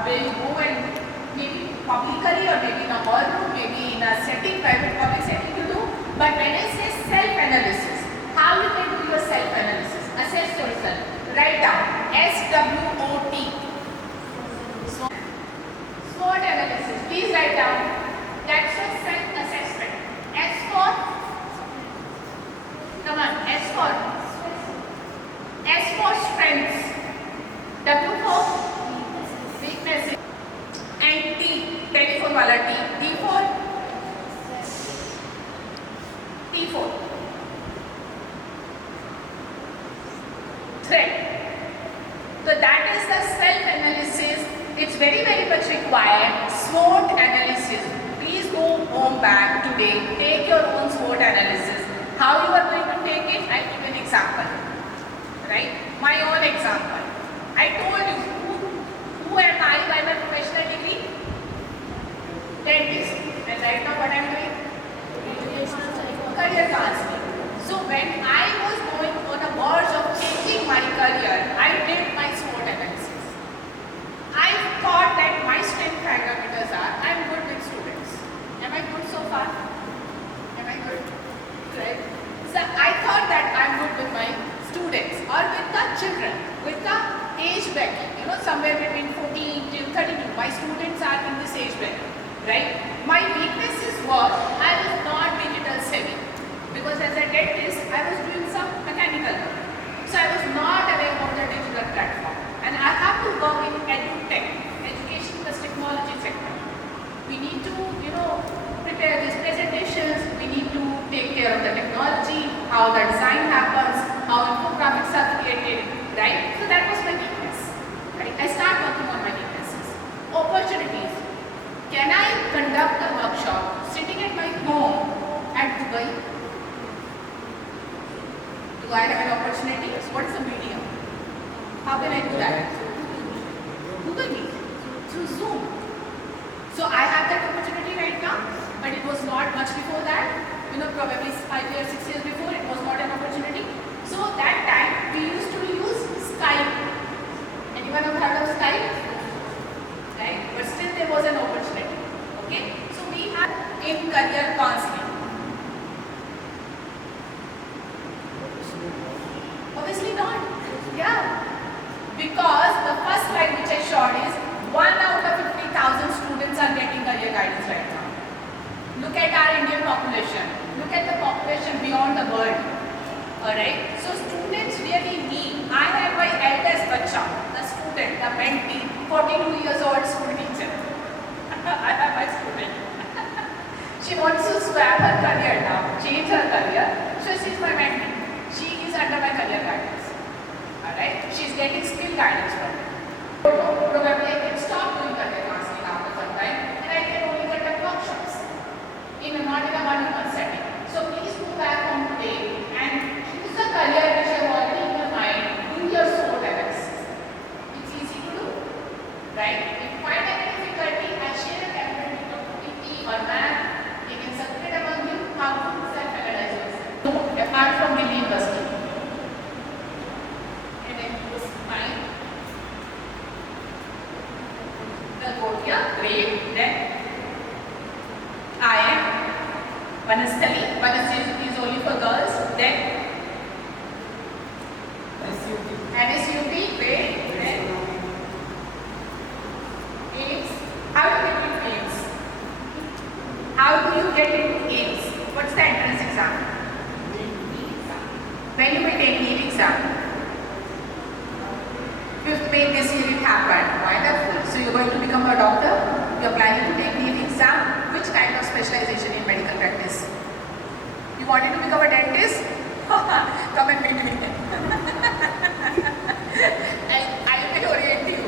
where you go and maybe publicly or maybe in a hallroom, maybe in a setting, private public setting you do. But when I say self-analysis, how you can do your self-analysis? Assess yourself. Write down SWOT. SWOT analysis. Please write down. That's your self-assessment. S for, come on, S for strengths, W for weaknesses, and T, telephone wala T for threat. So that is the self-analysis. It's very, very much required. SWOT analysis. Please go home back today, take your own SWOT analysis. How you are going to take it? I'll give you an example. Right? My own example. I told you, who am I by my professional degree? Dentist. And right now what I am doing? Career counseling. So when I was going on a verge of changing my career, I did my SWOT analysis. I thought that my strength parameters are, I'm good with students. Am I good so far? Am I good? Right? So I thought that I'm good with my students or with the children, with the age bracket, somewhere between 14 till 32. My students are in this age bracket, right? My weaknesses were, I was not digital savvy because as a dentist, I was doing some mechanical work. So I was not aware of the digital platform. And I have to work in edutech, education plus technology sector. We need to, prepare these presentations. We need to take care of the technology, how the design happens, how infographics are created, right? So that was my weakness, right? I start working on my weaknesses. Opportunities. Can I conduct a workshop sitting at my home at Dubai? Do I have an opportunity? What is the medium? How can I do that? Google Meet, through Zoom. So I have that opportunity right now, but it was not much before that. Probably 5 years, 6 years before, it was not an opportunity. So that time we used to use Skype. Anyone have heard of Skype? Right? But still there was an opportunity. Okay? So we had in career counseling. Obviously not. Yeah. Because the first slide which I showed is 1 out of 50,000 students are getting career guidance right now. Look at our Indian population. Look at the population beyond the world. Alright? So students really need. I have my eldest bacha, the student, the mentee, 42 years old school teacher. I have my student. She wants to swap her career now, change her career. So she's my mentee. She is under my career guidance. Alright? She's getting skill guidance from me. Probably I can stop doing career counseling after some time and I can only conduct workshops. Not in a one-on-one setting. So please go back home today and choose the career which you have already in your mind. Do your SWOT analysis. It's easy to do. Right? If you find any difficulty, I'll share a template with your PT or math. They can circulate among you how to self-analyze yourself. Apart from the university. And then this fine. Then go here, grade, then I am Vanastali. Vanastali is only for girls. Then NSUT, grade. Then AIDS. How do you get into AIDS? How do you get into AIDS? What's the entrance exam? When you will take NEET exam? 5th May this year it happened. Wonderful. So you're going to become a doctor? You're planning to take NEET exam? Which kind of specialization in medical practice? You wanted to become a dentist? Come and meet me. I will orient you.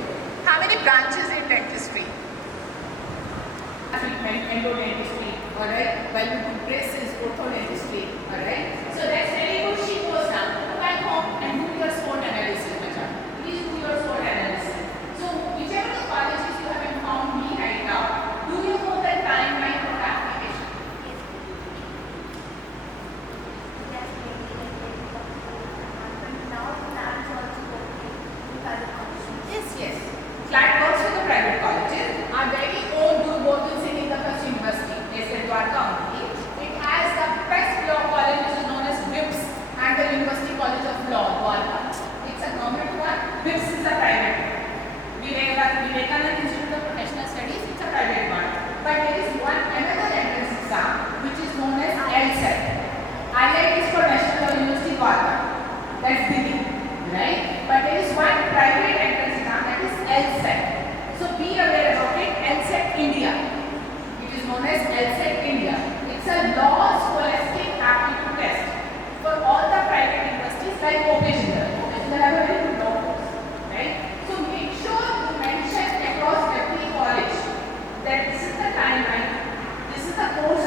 How many branches in dentistry? Treatment, endodentistry, alright? While you do braces, orthodontistry, alright? So that's very good. She goes now. Go back home and do your SWOT analysis, bacha. Please do your SWOT analysis. So whichever colleges you have found me right now, do you know the timeline of application? Yes. Flat works with the private colleges. Our very own Guru Gobind Singh University, based in Dwarka only. It has the best law college, which is known as WIPS, and the University College of Law, Dwarka. It's a government one. WIPS is a private one. Vivekananda Institute of Professional Studies, it's a private one. But there is another entrance exam, which is known as LSAT. IIT is for National University Dwarka. That's Delhi, right? But there is one private entrance exam, that is LSAT. So be aware about it. LSAT India. It is known as LSAT India. It's a law scholastic aptitude test for all the private universities like Occasional. Occasional have a very good law course, right? So make sure you mention across every college that this is the timeline, this is the course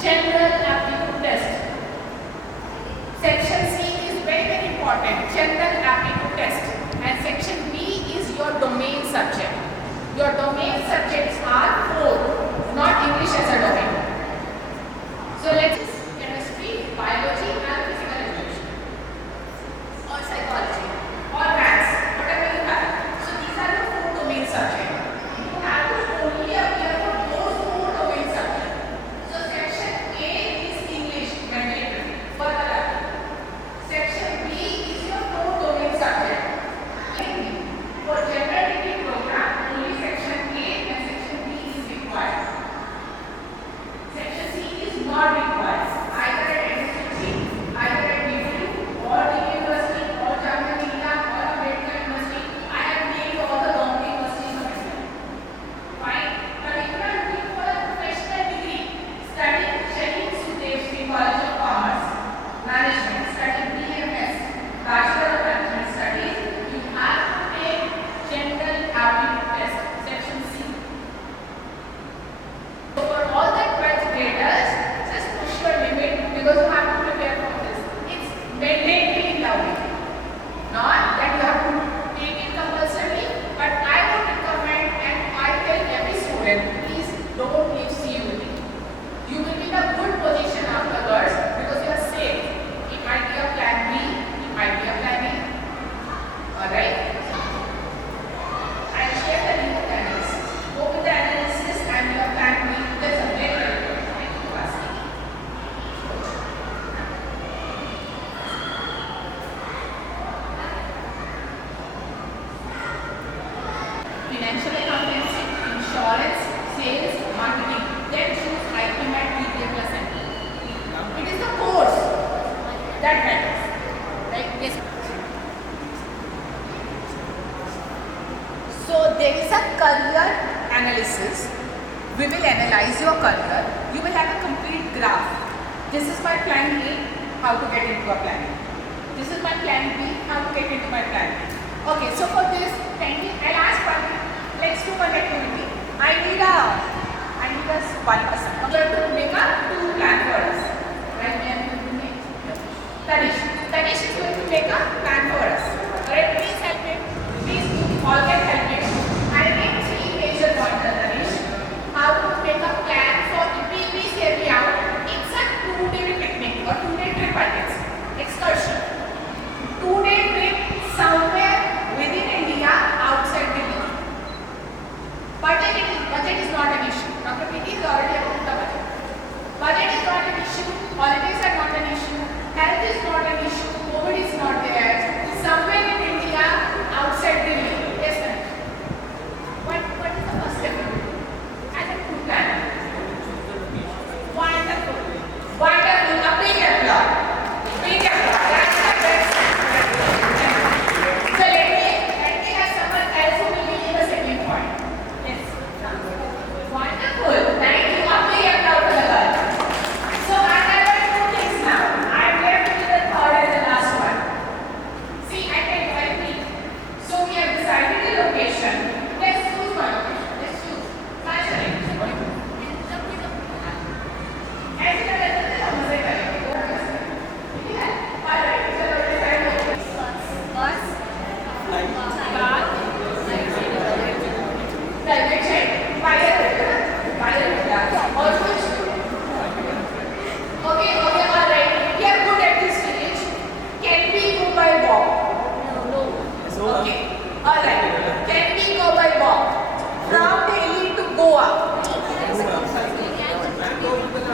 General aptitude test. Section C is very, very important. General aptitude test. And section B is your domain subject. Your domain subjects are 4, not English as a domain. So let's chemistry, biology, and physical education, or psychology, or maths, whatever you have. So these are the 4 domain subjects. You have to only appear for those 4 domain subjects. So section A is English, mandatory, further. Section B is your 4 domain subject. For general degree program, only section A and section B is required. Section C is not required. Either at NSUT, either at DU, or the university, or Jamia Millia, or a medical university. I have named all the government universities of India. Fine. But if you are looking for a professional degree, studying Shaheed Sudeshri College of Commerce, Management, studying BMS, Bachelor of Management Studies, you have to take General Aptitude Test, section C. So for all the 12th graders, just push your limit because you have to prepare for this. It's mandatory learning. Not that you have to take it compulsorily, but I would recommend and I tell every student, please don't leave CUT. You will be in a good position afterwards because you are safe. It might be a plan B, it might be a plan A. Alright? I'll share the link of the analysis. Go with the analysis and your plan B. That's a very, very good point to ask. Financial accountancy, insurance, sales, marketing. Then choose IPM at BBA plus MBA. It is the course that matters. Right? Yes. So there is a career analysis. We will analyze your career. You will have a complete graph. This is my plan A, how to get into a plan A. This is my plan B, how to get into my plan B. Okay, so for this, I'll ask one. Let's do one activity. I need us one person. You have to make a 2 plan for us. Right? Me and you. Tanish. Tanish is going to make a plan for us. Alright, please help me. Please all can help me. I need 3 major pointers, Tanish. How to make a plan for, please hear me out. It's a 2-day picnic or 2-day trip, I guess. Excursion. 2-day trip somewhere within India, outside Delhi. Budget is not an issue. Dr. Preeti is already about the budget. Budget is not an issue. Holidays are not an issue. Health is not an issue. COVID is not there. Somewhere in India, outside Delhi. Yes, ma'am. What is the first step? As a food plan. Wonderful. Wonderful. A big applause. Big applause. That's the best. So let me have someone else who will give you the second point. Yes. Wonderful. Thank you. A big applause for the girl. So I have 2 things now. I'm left with the third and the last one. See, I can help me. So we have decided the location. Let's choose one location. Let's choose. Counselling. ऐसे करते हैं हम मजे करेंगे। ठीक है? Alright, चलो decide हो गया। Bus, car, private jet, pilot, और कुछ? Okay, alright. We are good at this stage. Can we go by walk? No. Okay, alright. Can we go by walk from Delhi to Goa?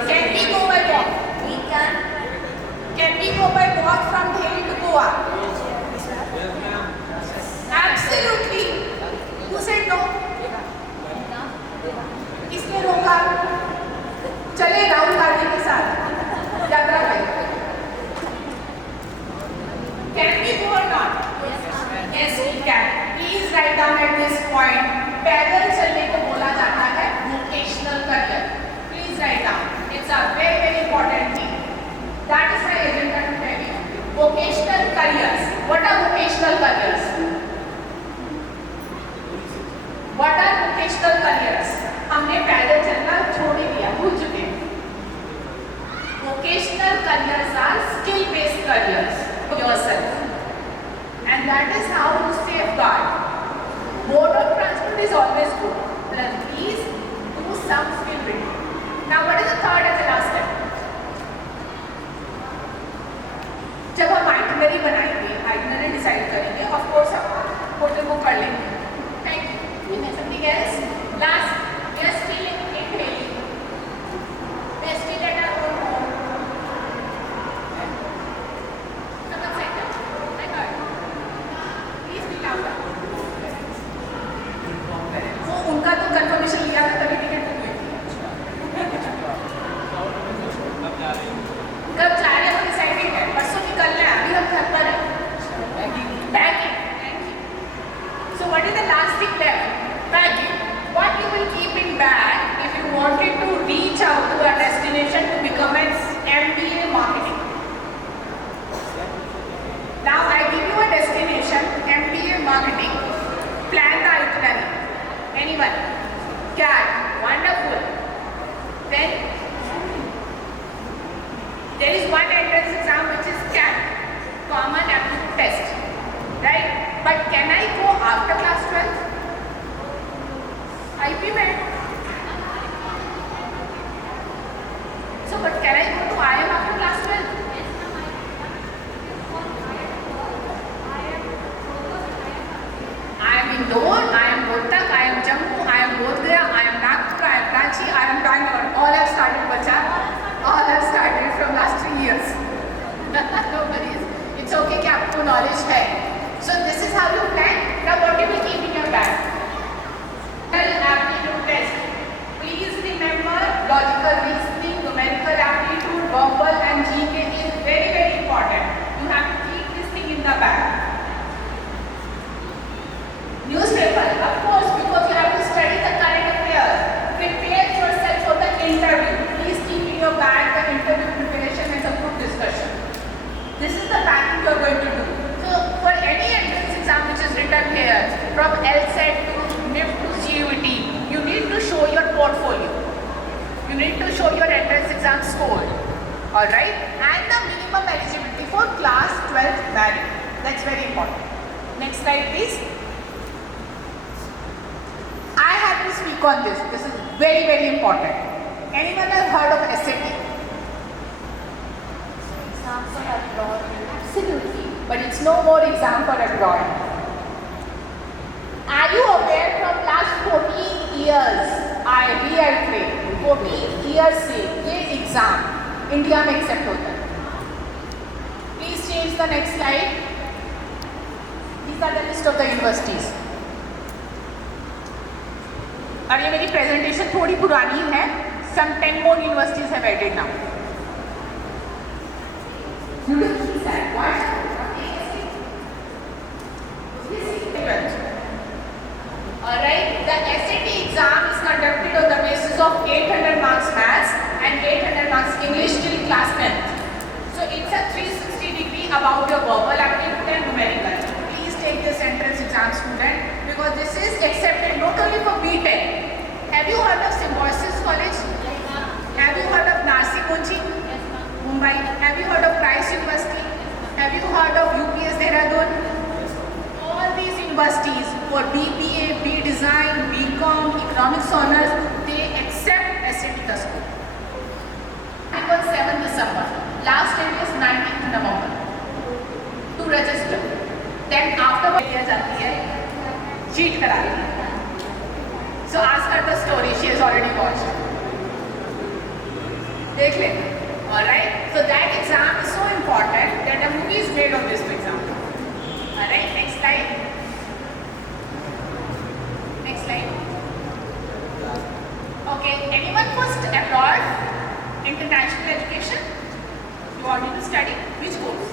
Can we go by walk? We can. Can we go by walk from Delhi to Goa? Absolutely. Who said no? किसने रोका? चले राहुल गांधी के साथ यात्रा पे. Can we go or not? Yes, we can. Please write down at this point. पैदल चलने को बोला जाता है vocational career. Please write down. It's a very, very important thing. That is my agenda to tell you. Vocational careers. What are vocational careers? What are vocational careers? हमने पैदल चलना छोड़ ही दिया, भूल चुके हैं. vocational careers are skill-based careers for yourself. And that is how you safeguard. Mode of transport is always good. But please do some skill building. Now what is the third and the last step? जब हम itinerary बनाएंगे, itinerary decide करेंगे, of course हम hotel book कर लेंगे. Thank you. Something else? Last, we are still in Delhi. We are still at our own home. Someone said that. I heard. Please be louder. वो उनका तो confirmation लिया था तभी टिकट बुक हुई थी. कब जा रहे हैं वो डिसाइडेड है. परसों निकलना है. अभी हम घर पर हैं. Bagging. So what is the last thing left? Bagging. What you will keep in bag if you wanted to reach out to a destination to become an MBA marketing? Now I give you a destination, MBA marketing. Plan the itinerary. Anyone? CAT. Wonderful. Then there is one entrance exam which is CAT, Common Aptitude Test, right? But can I go after class 12? IP में. So, but can I go to IM after class 12? I am Indore, I am Rohtak, I am Jammu, I am Bodh Gaya, I am Nagpur, I am Ranchi, I am Bangalore. All have started, bacha. All have started from last 3 years. No worries. It's okay कि आपको knowledge है. So this is how you plan. Now what you will keep in your bag? Aptitude test. Please remember logical reasoning, numerical aptitude, verbal and GK is very very important. You have to keep this thing in the bag. Newspaper, of course, because you have to study the current affairs. Prepare yourself for the interview. Please keep in your bag the interview preparation and the group discussion. This is the packing you are going to do. So for any entrance exam which is written here, from LSAT to NIFT to CUET, you need to show your portfolio. You need to show your entrance exam score. Alright? And the minimum eligibility for class 12th merit. That's very important. Next slide please. I have to speak on this. This is very very important. Anyone has heard of SAT? Exam for abroad. Absolutely. But it's no more exam for abroad. Are you aware from last 14 years, I reiterate, 14 years से ये exam India में accept होता है. Please change the next slide. These are the list of the universities. अब ये मेरी presentation थोड़ी पुरानी है. Some 10 more universities have added now. You look inside. What? Alright, the SAT exam is conducted on the basis of 800 marks maths and 800 marks English till class 10th. So it's a 360 degree about your verbal aptitude and numerical. Please take this entrance exam, student, because this is accepted not only for BTech. Have you heard of Symbiosis College? Have you heard of Narsi Coaching? Mumbai? Have you heard of Rice University? Have you heard of UPS Dehradun? All these universities for BBA, B Design, BCom, Economics Honors, they accept SAT the score. It was 7th December. Last date is 19th November to register. Then after दिया जाती है, cheat करा रही है. So ask her the story. She has already watched. देख ले. Alright. So that exam is so important that a movie is made on this exam. Alright. Next slide. Next slide. Okay. Anyone first abroad? International education? You want to study? Which course?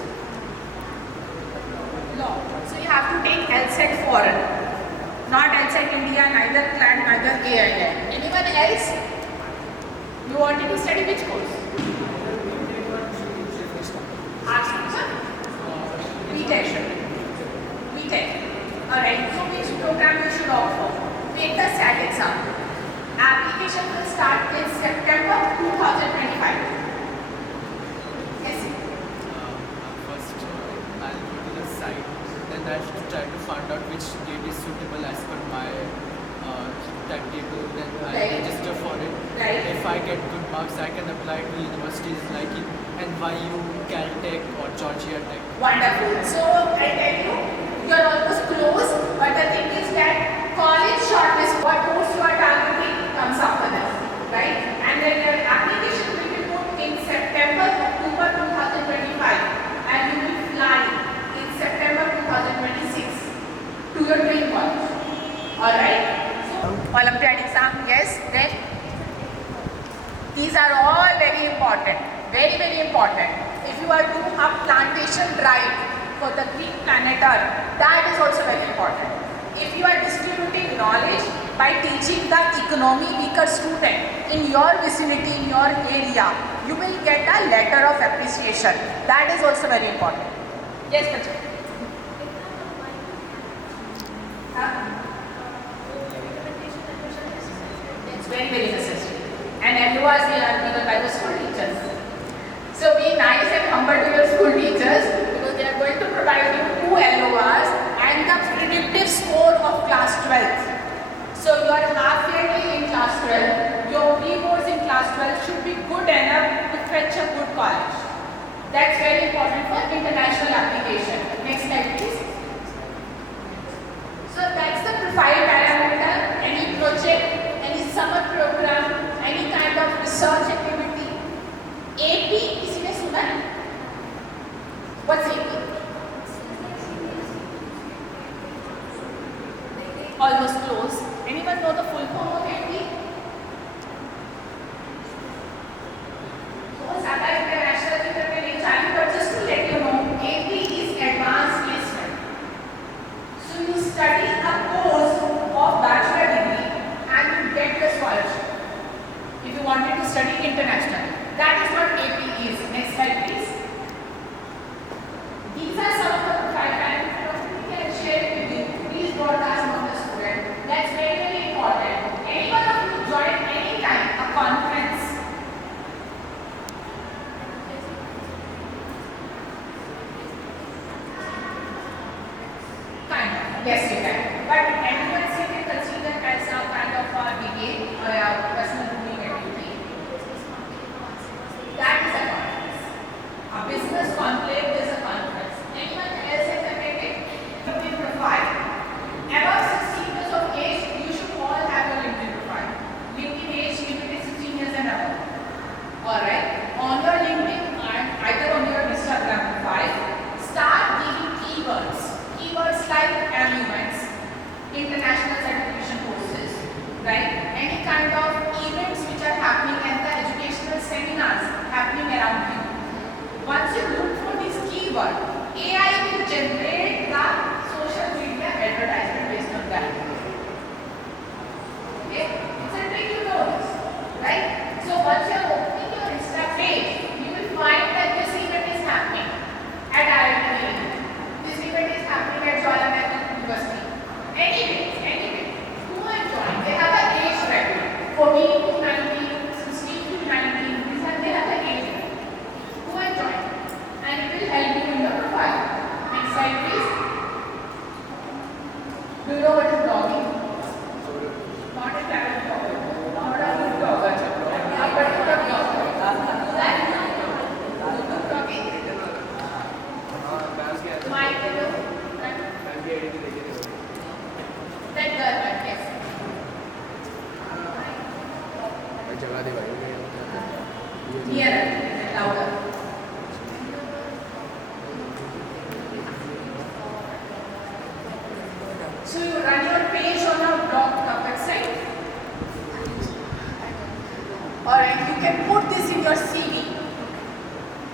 Law. So you have to take LSAT foreign. Not LSAT India, neither CLAT, neither AII. Anyone else? You wanted to study which course? Arts, sir? BTech. BTech. Alright, so which program you should opt for? Take the SAT exam. Application will start in September 2025. timetable, then I Right. register for it. Right. If I get good marks, I can apply to universities like in NYU, Caltech or Georgia Tech. Wonderful. So I tell you, you're almost close, but the thing is that college shortlist, what course you are targeting comes after this, right? And then your application will be put in September, October 2025, and you will fly in September 2026 to your dream college. All right? So, Olympiad exam, yes, then these are all very important, very, very important. If you are doing a plantation drive for the green planet Earth, that is also very important. If you are distributing knowledge by teaching the economy weaker student in your vicinity, in your area, you will get a letter of appreciation. That is also very important. Yes, Bacha. It's very, very necessary. And LORs are given by the school teachers. So be nice and humble to your school teachers because they are going to provide you 2 LORs and the predictive score of class 12th. So your half yearly in class 12, your pre-boards in class 12 should be good enough to fetch a good college. That's very important for international application. Next slide please. So that's the profile parameter, any project, any summer program, any kind of research activity. AP, किसी ने सुना है? What's AP? Almost close. Anyone know the full form of AP? बहुत ज़्यादा international की तरफ नहीं जाएंगे, but just to let you know, AP is advanced placement. So you study a course of bachelor degree and you get the scholarship. If you wanted to study international, that is what AP is. Next slide, please. These are some of the profile parameters we can share with you. Please broadcast on the student. That's very, very important. Anyone of you join any time a conference? Kind of. Yes, you can. But anyone you can consider as a kind of a debate or a personal grooming activity. That is a conference. A business conclave is a conference. Anyone else has attended? LinkedIn profile. Above 16 years of age, you should all have a LinkedIn profile. LinkedIn age limit is 16 years and above. Alright. On your LinkedIn and either on your Instagram profile, start giving keywords. Keywords like events, international certification courses, right? Any kind of events which are happening and the educational seminars happening around you. Once you look for this keyword, AI will generate the social media advertisement based on that. Okay? It's a trick, you know this, right? So once you are opening your Insta page, you will find that this event is happening at IIT. This event is happening at Jawaharlal University. Anyway, who are joined? They have an age bracket. 14 to 19, 16 to 19. They have the age bracket. Who are joined? And it will help you in your profile. Next slide, please. Do you know what is blogging? Not a travel blogger. Not a good blogger. A particular blogger. That is good blogging. My that girl, yes. Nearer, louder. So you run your page on your blog website. Alright, you can put this in your CV.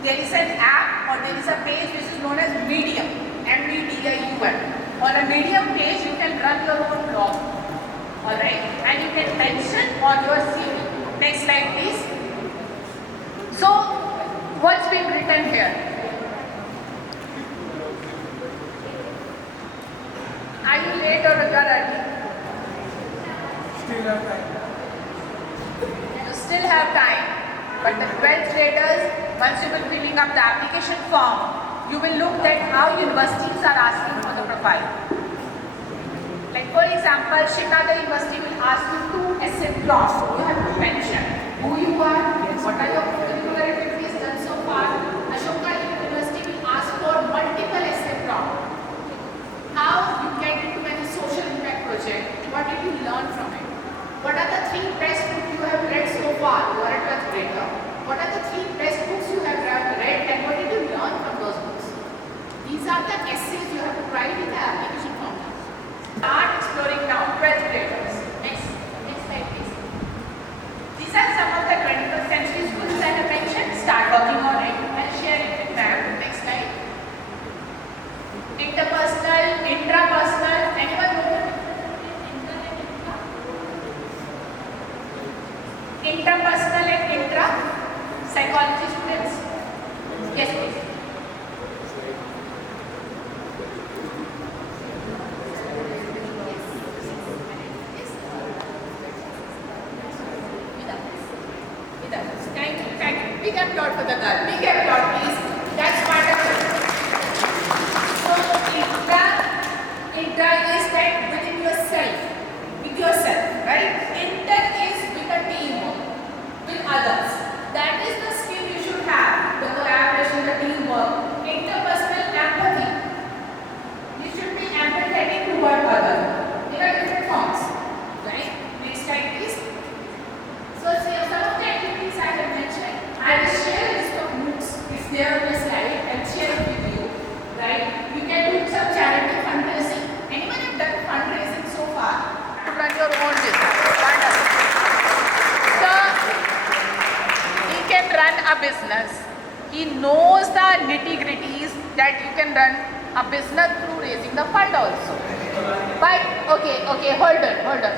There is an app or there is a page which is known as Medium, M-E-D-I-U-M. On a Medium page, you can run your own blog. Alright, and you can mention on your CV. Next slide, please. So, what's being written here? Are you late or you are early? Still have time. You still have time. But the 12th graders, once you will filling up the application form, you will look at how universities are asking for the profile. Like for example, Chicago University will ask you 2 cross. You have to mention who you are, what are your curricular activities done so far. Ashoka University will ask for multiple essay prompts. How you get into any social impact project, what did you learn from it? What are the 3 best books you have read so far? You are a 12th grader. What are the 3 best books you have read and what did you learn from those books? These are the essays you have to write in the application form. Start exploring now, 12th graders. Next slide please. These are some of the 21st century schools I have mentioned. Start working on it and share it with them. Next slide. Interpersonal, intrapersonal, anyone know the interpersonal and intra psychology students? Yes, please. Thank you. Big applaud for the girl. Big applaud, please. That's wonderful. So, intra is that within yourself, with yourself, right? Inter is with a teamwork, with others. That is the skill you should have, the collaboration, the teamwork. Interpersonal empathy. You should be empathetic toward others. There are different forms, right? Next slide, please. So, some of the activities I have mentioned, I will share a list of books. It's there on the slide. I'll share it with you, right? You can do some charity fundraising. Anyone have done fundraising so far? To run your own business. Wonderful. So, he can run a business. He knows the nitty-gritties that you can run a business through raising the fund also. But, okay, hold on.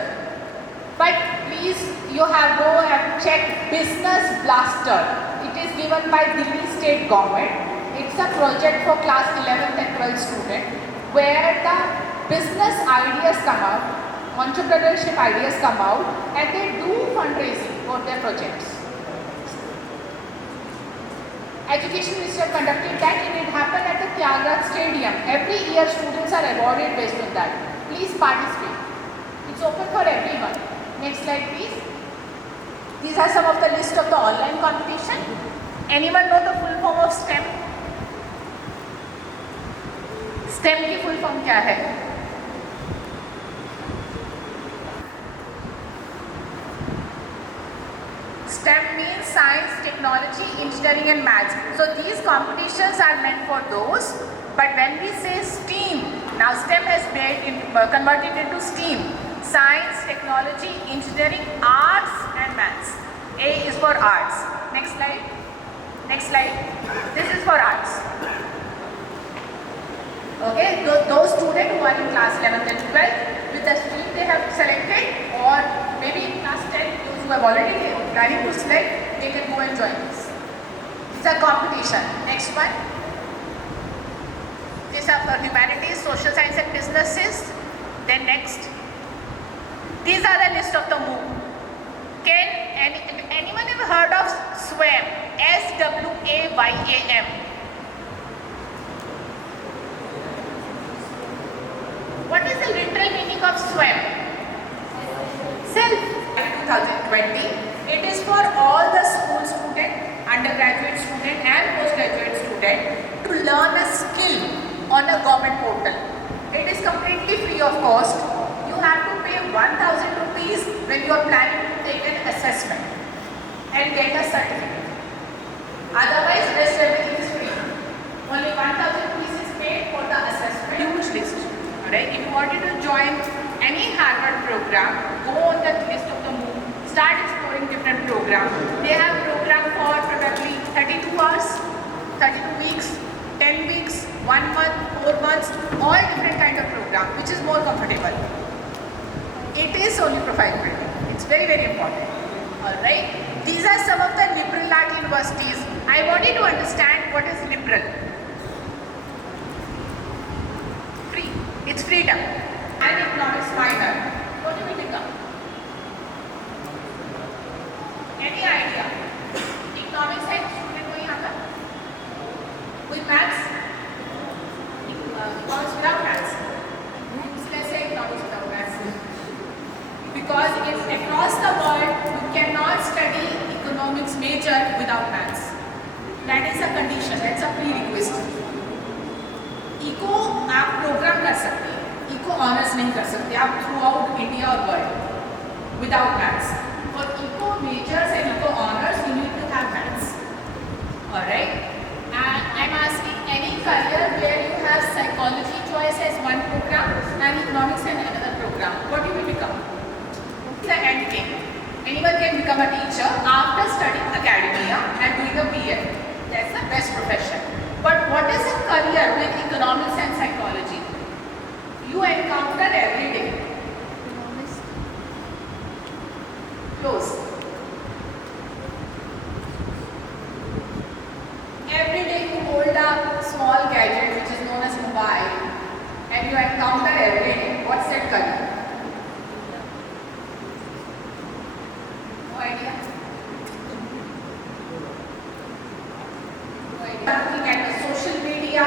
But please, you have checked Business Blaster. It is given by Delhi State Government. It's a project for class 11th and 12th student where the business ideas come out, entrepreneurship ideas come out and they do fundraising for their projects. Education Minister conducted that and it happened at the Tyagaraja Stadium. Every year students are awarded based on that. Please participate. It's open for everyone. Next slide please. These are some of the list of the online competition. Anyone know the full form of STEM? STEM की full form क्या है? STEM means science, technology, engineering and maths. So these competitions are meant for those. But when we say STEAM, now STEM has converted into STEAM. Science, technology, engineering, arts and maths. A is for arts. Next slide. Next slide. This is for arts. Okay, those students who are in class 11th and 12th with the stream they have selected or maybe in class 10 those who have already planning to select, they can go and join this. It's a competition. Next one. These are for humanities, social science and businesses. Then next. These are the list of the MOOC. Anyone ever heard of SWAYAM? SWAYAM. What is the literal meaning of SWAYAM? Self. 2020. It is for all the school student, undergraduate student and postgraduate student to learn a skill on a government portal. It is completely free of cost. You have to pay 1,000 rupees when you are planning to take an assessment and get a certificate. Otherwise, rest everything is free. Only 1,000 rupees is paid for the assessment. Huge list. Alright, if you wanted to join any Harvard program, go on that list of the MOOC. Start exploring different programs. They have program for probably 32 hours, 32 weeks, 10 weeks, 1 month, 4 months, all different kind of program, which is more comfortable. It is only profile building. It's very, very important. Alright. These are some of the liberal art universities. I want you to understand what is liberal. Free. It's freedom. And economics minor. What do we become? Any idea? Economics है student को यहाँ पर? With maths? Economics without maths. Let's say economics without maths. Because it's across the world, cannot study economics major without maths. That is a condition, that's a prerequisite. Eco आप program कर सकते हैं, eco honours नहीं कर सकते आप throughout India और world without maths. For eco majors and eco honors, you need to have maths. Alright? And I'm asking any career where you have psychology choice as one program and economics and another program. What you will become? It's the end game. Anyone can become a teacher after studying academia and doing a BA. That's the best profession. But what is a career with economics and psychology? You encounter every day. Close. Every day you hold a small gadget which is known as mobile and you encounter every day. What's that career? No idea? No idea. Looking at the social media,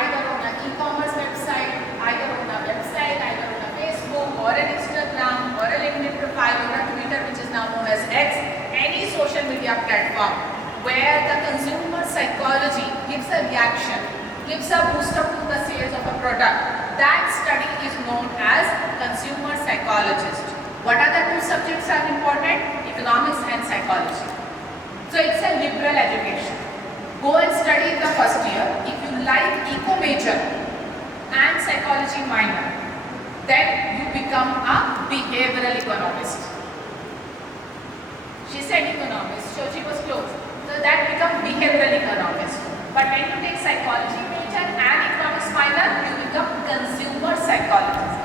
either on an e-commerce website, either on a website, either on a Facebook or an Instagram or a LinkedIn profile or a Twitter which is now known as X, any social media platform where the consumer psychology gives a reaction, gives a boost up to the sales of a product. That study is known as consumer psychologist. What are the two subjects are important? Economics and psychology. So it's a liberal education. Go and study in the first year. If you like eco major and psychology minor, then you become a behavioral economist. She said economist, so she was close. So that becomes behavioral economist. But when you take psychology major and economics minor, you become consumer psychologist.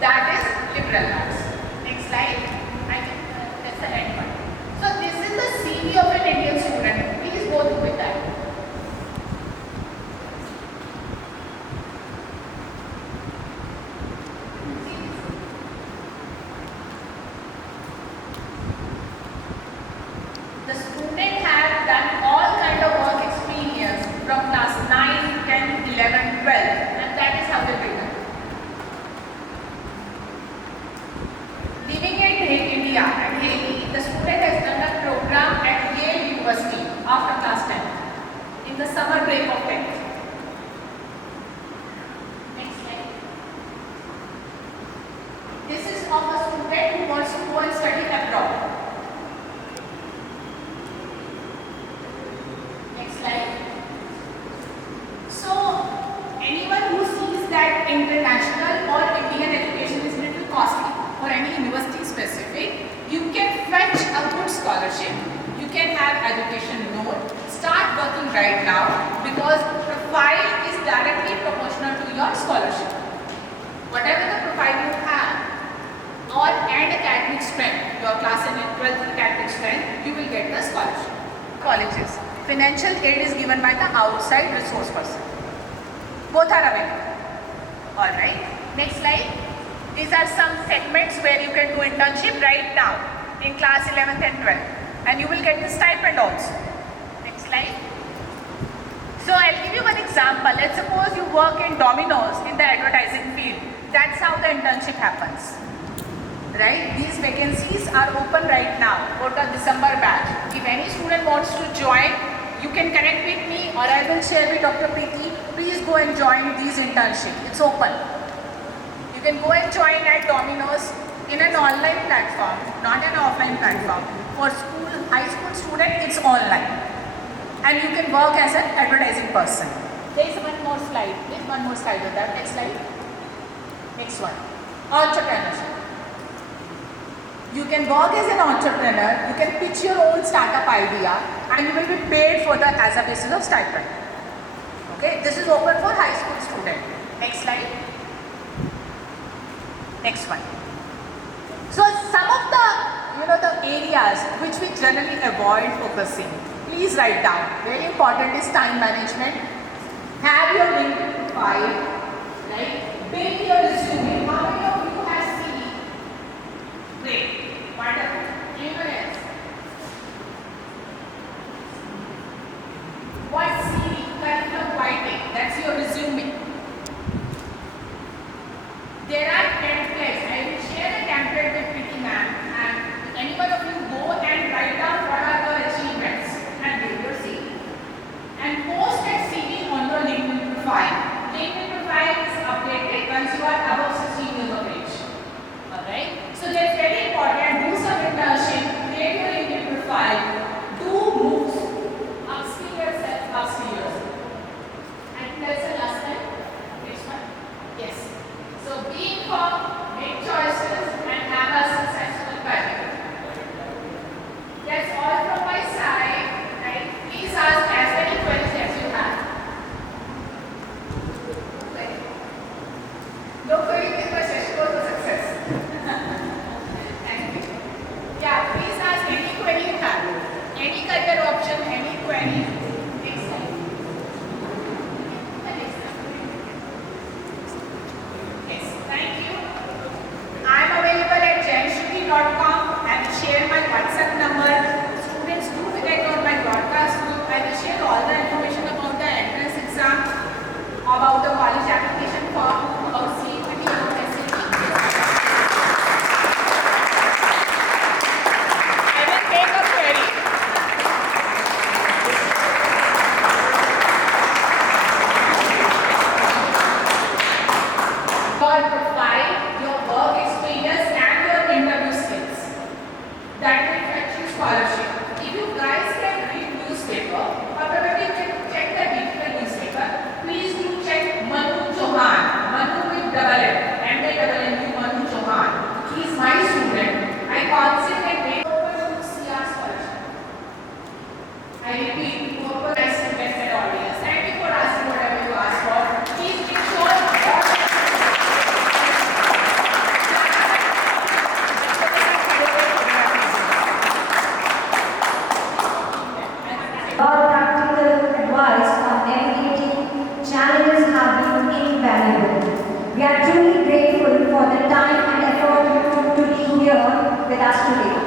That is liberal arts. Next slide. I think that's the end one. So this is the CV of an Indian student. Please go through with that. The student had done all kind of work experience from class 9, 10, 11, 12 and that is how they began. Living in India at Delhi, the student has done a program at Yale University after class 10 in the summer break of 10th. Next slide. This is of a student who wants to go and study abroad. So, anyone who sees that international or Indian education is little costly or any university specific, you can fetch a good scholarship, you can have education loan, start working right now because profile is directly proportional to your scholarship. Whatever the profile you have or and academic strength, your class and 12th academic strength, you will get the scholarship. Colleges. Financial aid is given by the outside resource person. Both are available. Alright. Next slide. These are some segments where you can do internship right now in class 11th and 12th. And you will get the stipend also. Next slide. So I'll give you one example. Let's suppose you work in Domino's in the advertising field. That's how the internship happens. Right? These vacancies are open right now for the December batch. If any student wants to join, you can connect with me or I will share with Dr. Preeti. Please go and join these internships. It's open. You can go and join at Domino's in an online platform, not an offline platform. For school, high school student, it's online. And you can work as an advertising person. There is one more slide. There's one more slide with that. Next slide. Next one. Entrepreneurship. You can work as an entrepreneur, you can pitch your own startup idea and you will be paid for that as a basis of stipend. Okay, this is open for high school student. Next slide. Next one. So some of the areas which we generally avoid focusing, please write down. Very important is time management. Have your LinkedIn profile, right? Build your resume. How many of you have CV? Great. Wonderful. Anyone else? What CV? Curriculum writing. That's your resume. There are templates. I will share a template with Preeti ma'am and anyone of you Ready? Next slide. Next slide. Yes, thank you. I am available at janshruti.com. I will share my WhatsApp number. Students do connect on my broadcast group. I will share all the information about the entrance exam, about the college application form, about CET, about SAT. I will take a query. Your profile, your work experience, and your interview skills. That will fetch you scholarship. If you guys can read newspaper, or probably you can check the digital newspaper, please do check Manu Chauhan. Manu with double M. M-A-N-U, Manu Chauhan. He is my student. I counsel and make open to CR scholarship. I repeat, open my student and audience. Thank you for asking whatever you asked for. Please make sure Your practical advice on navigating challenges have been invaluable. We are truly grateful for the time and effort you took to be here with us today.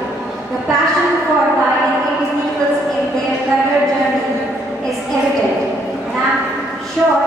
The passion for guiding individuals in their career journey is evident, and I'm sure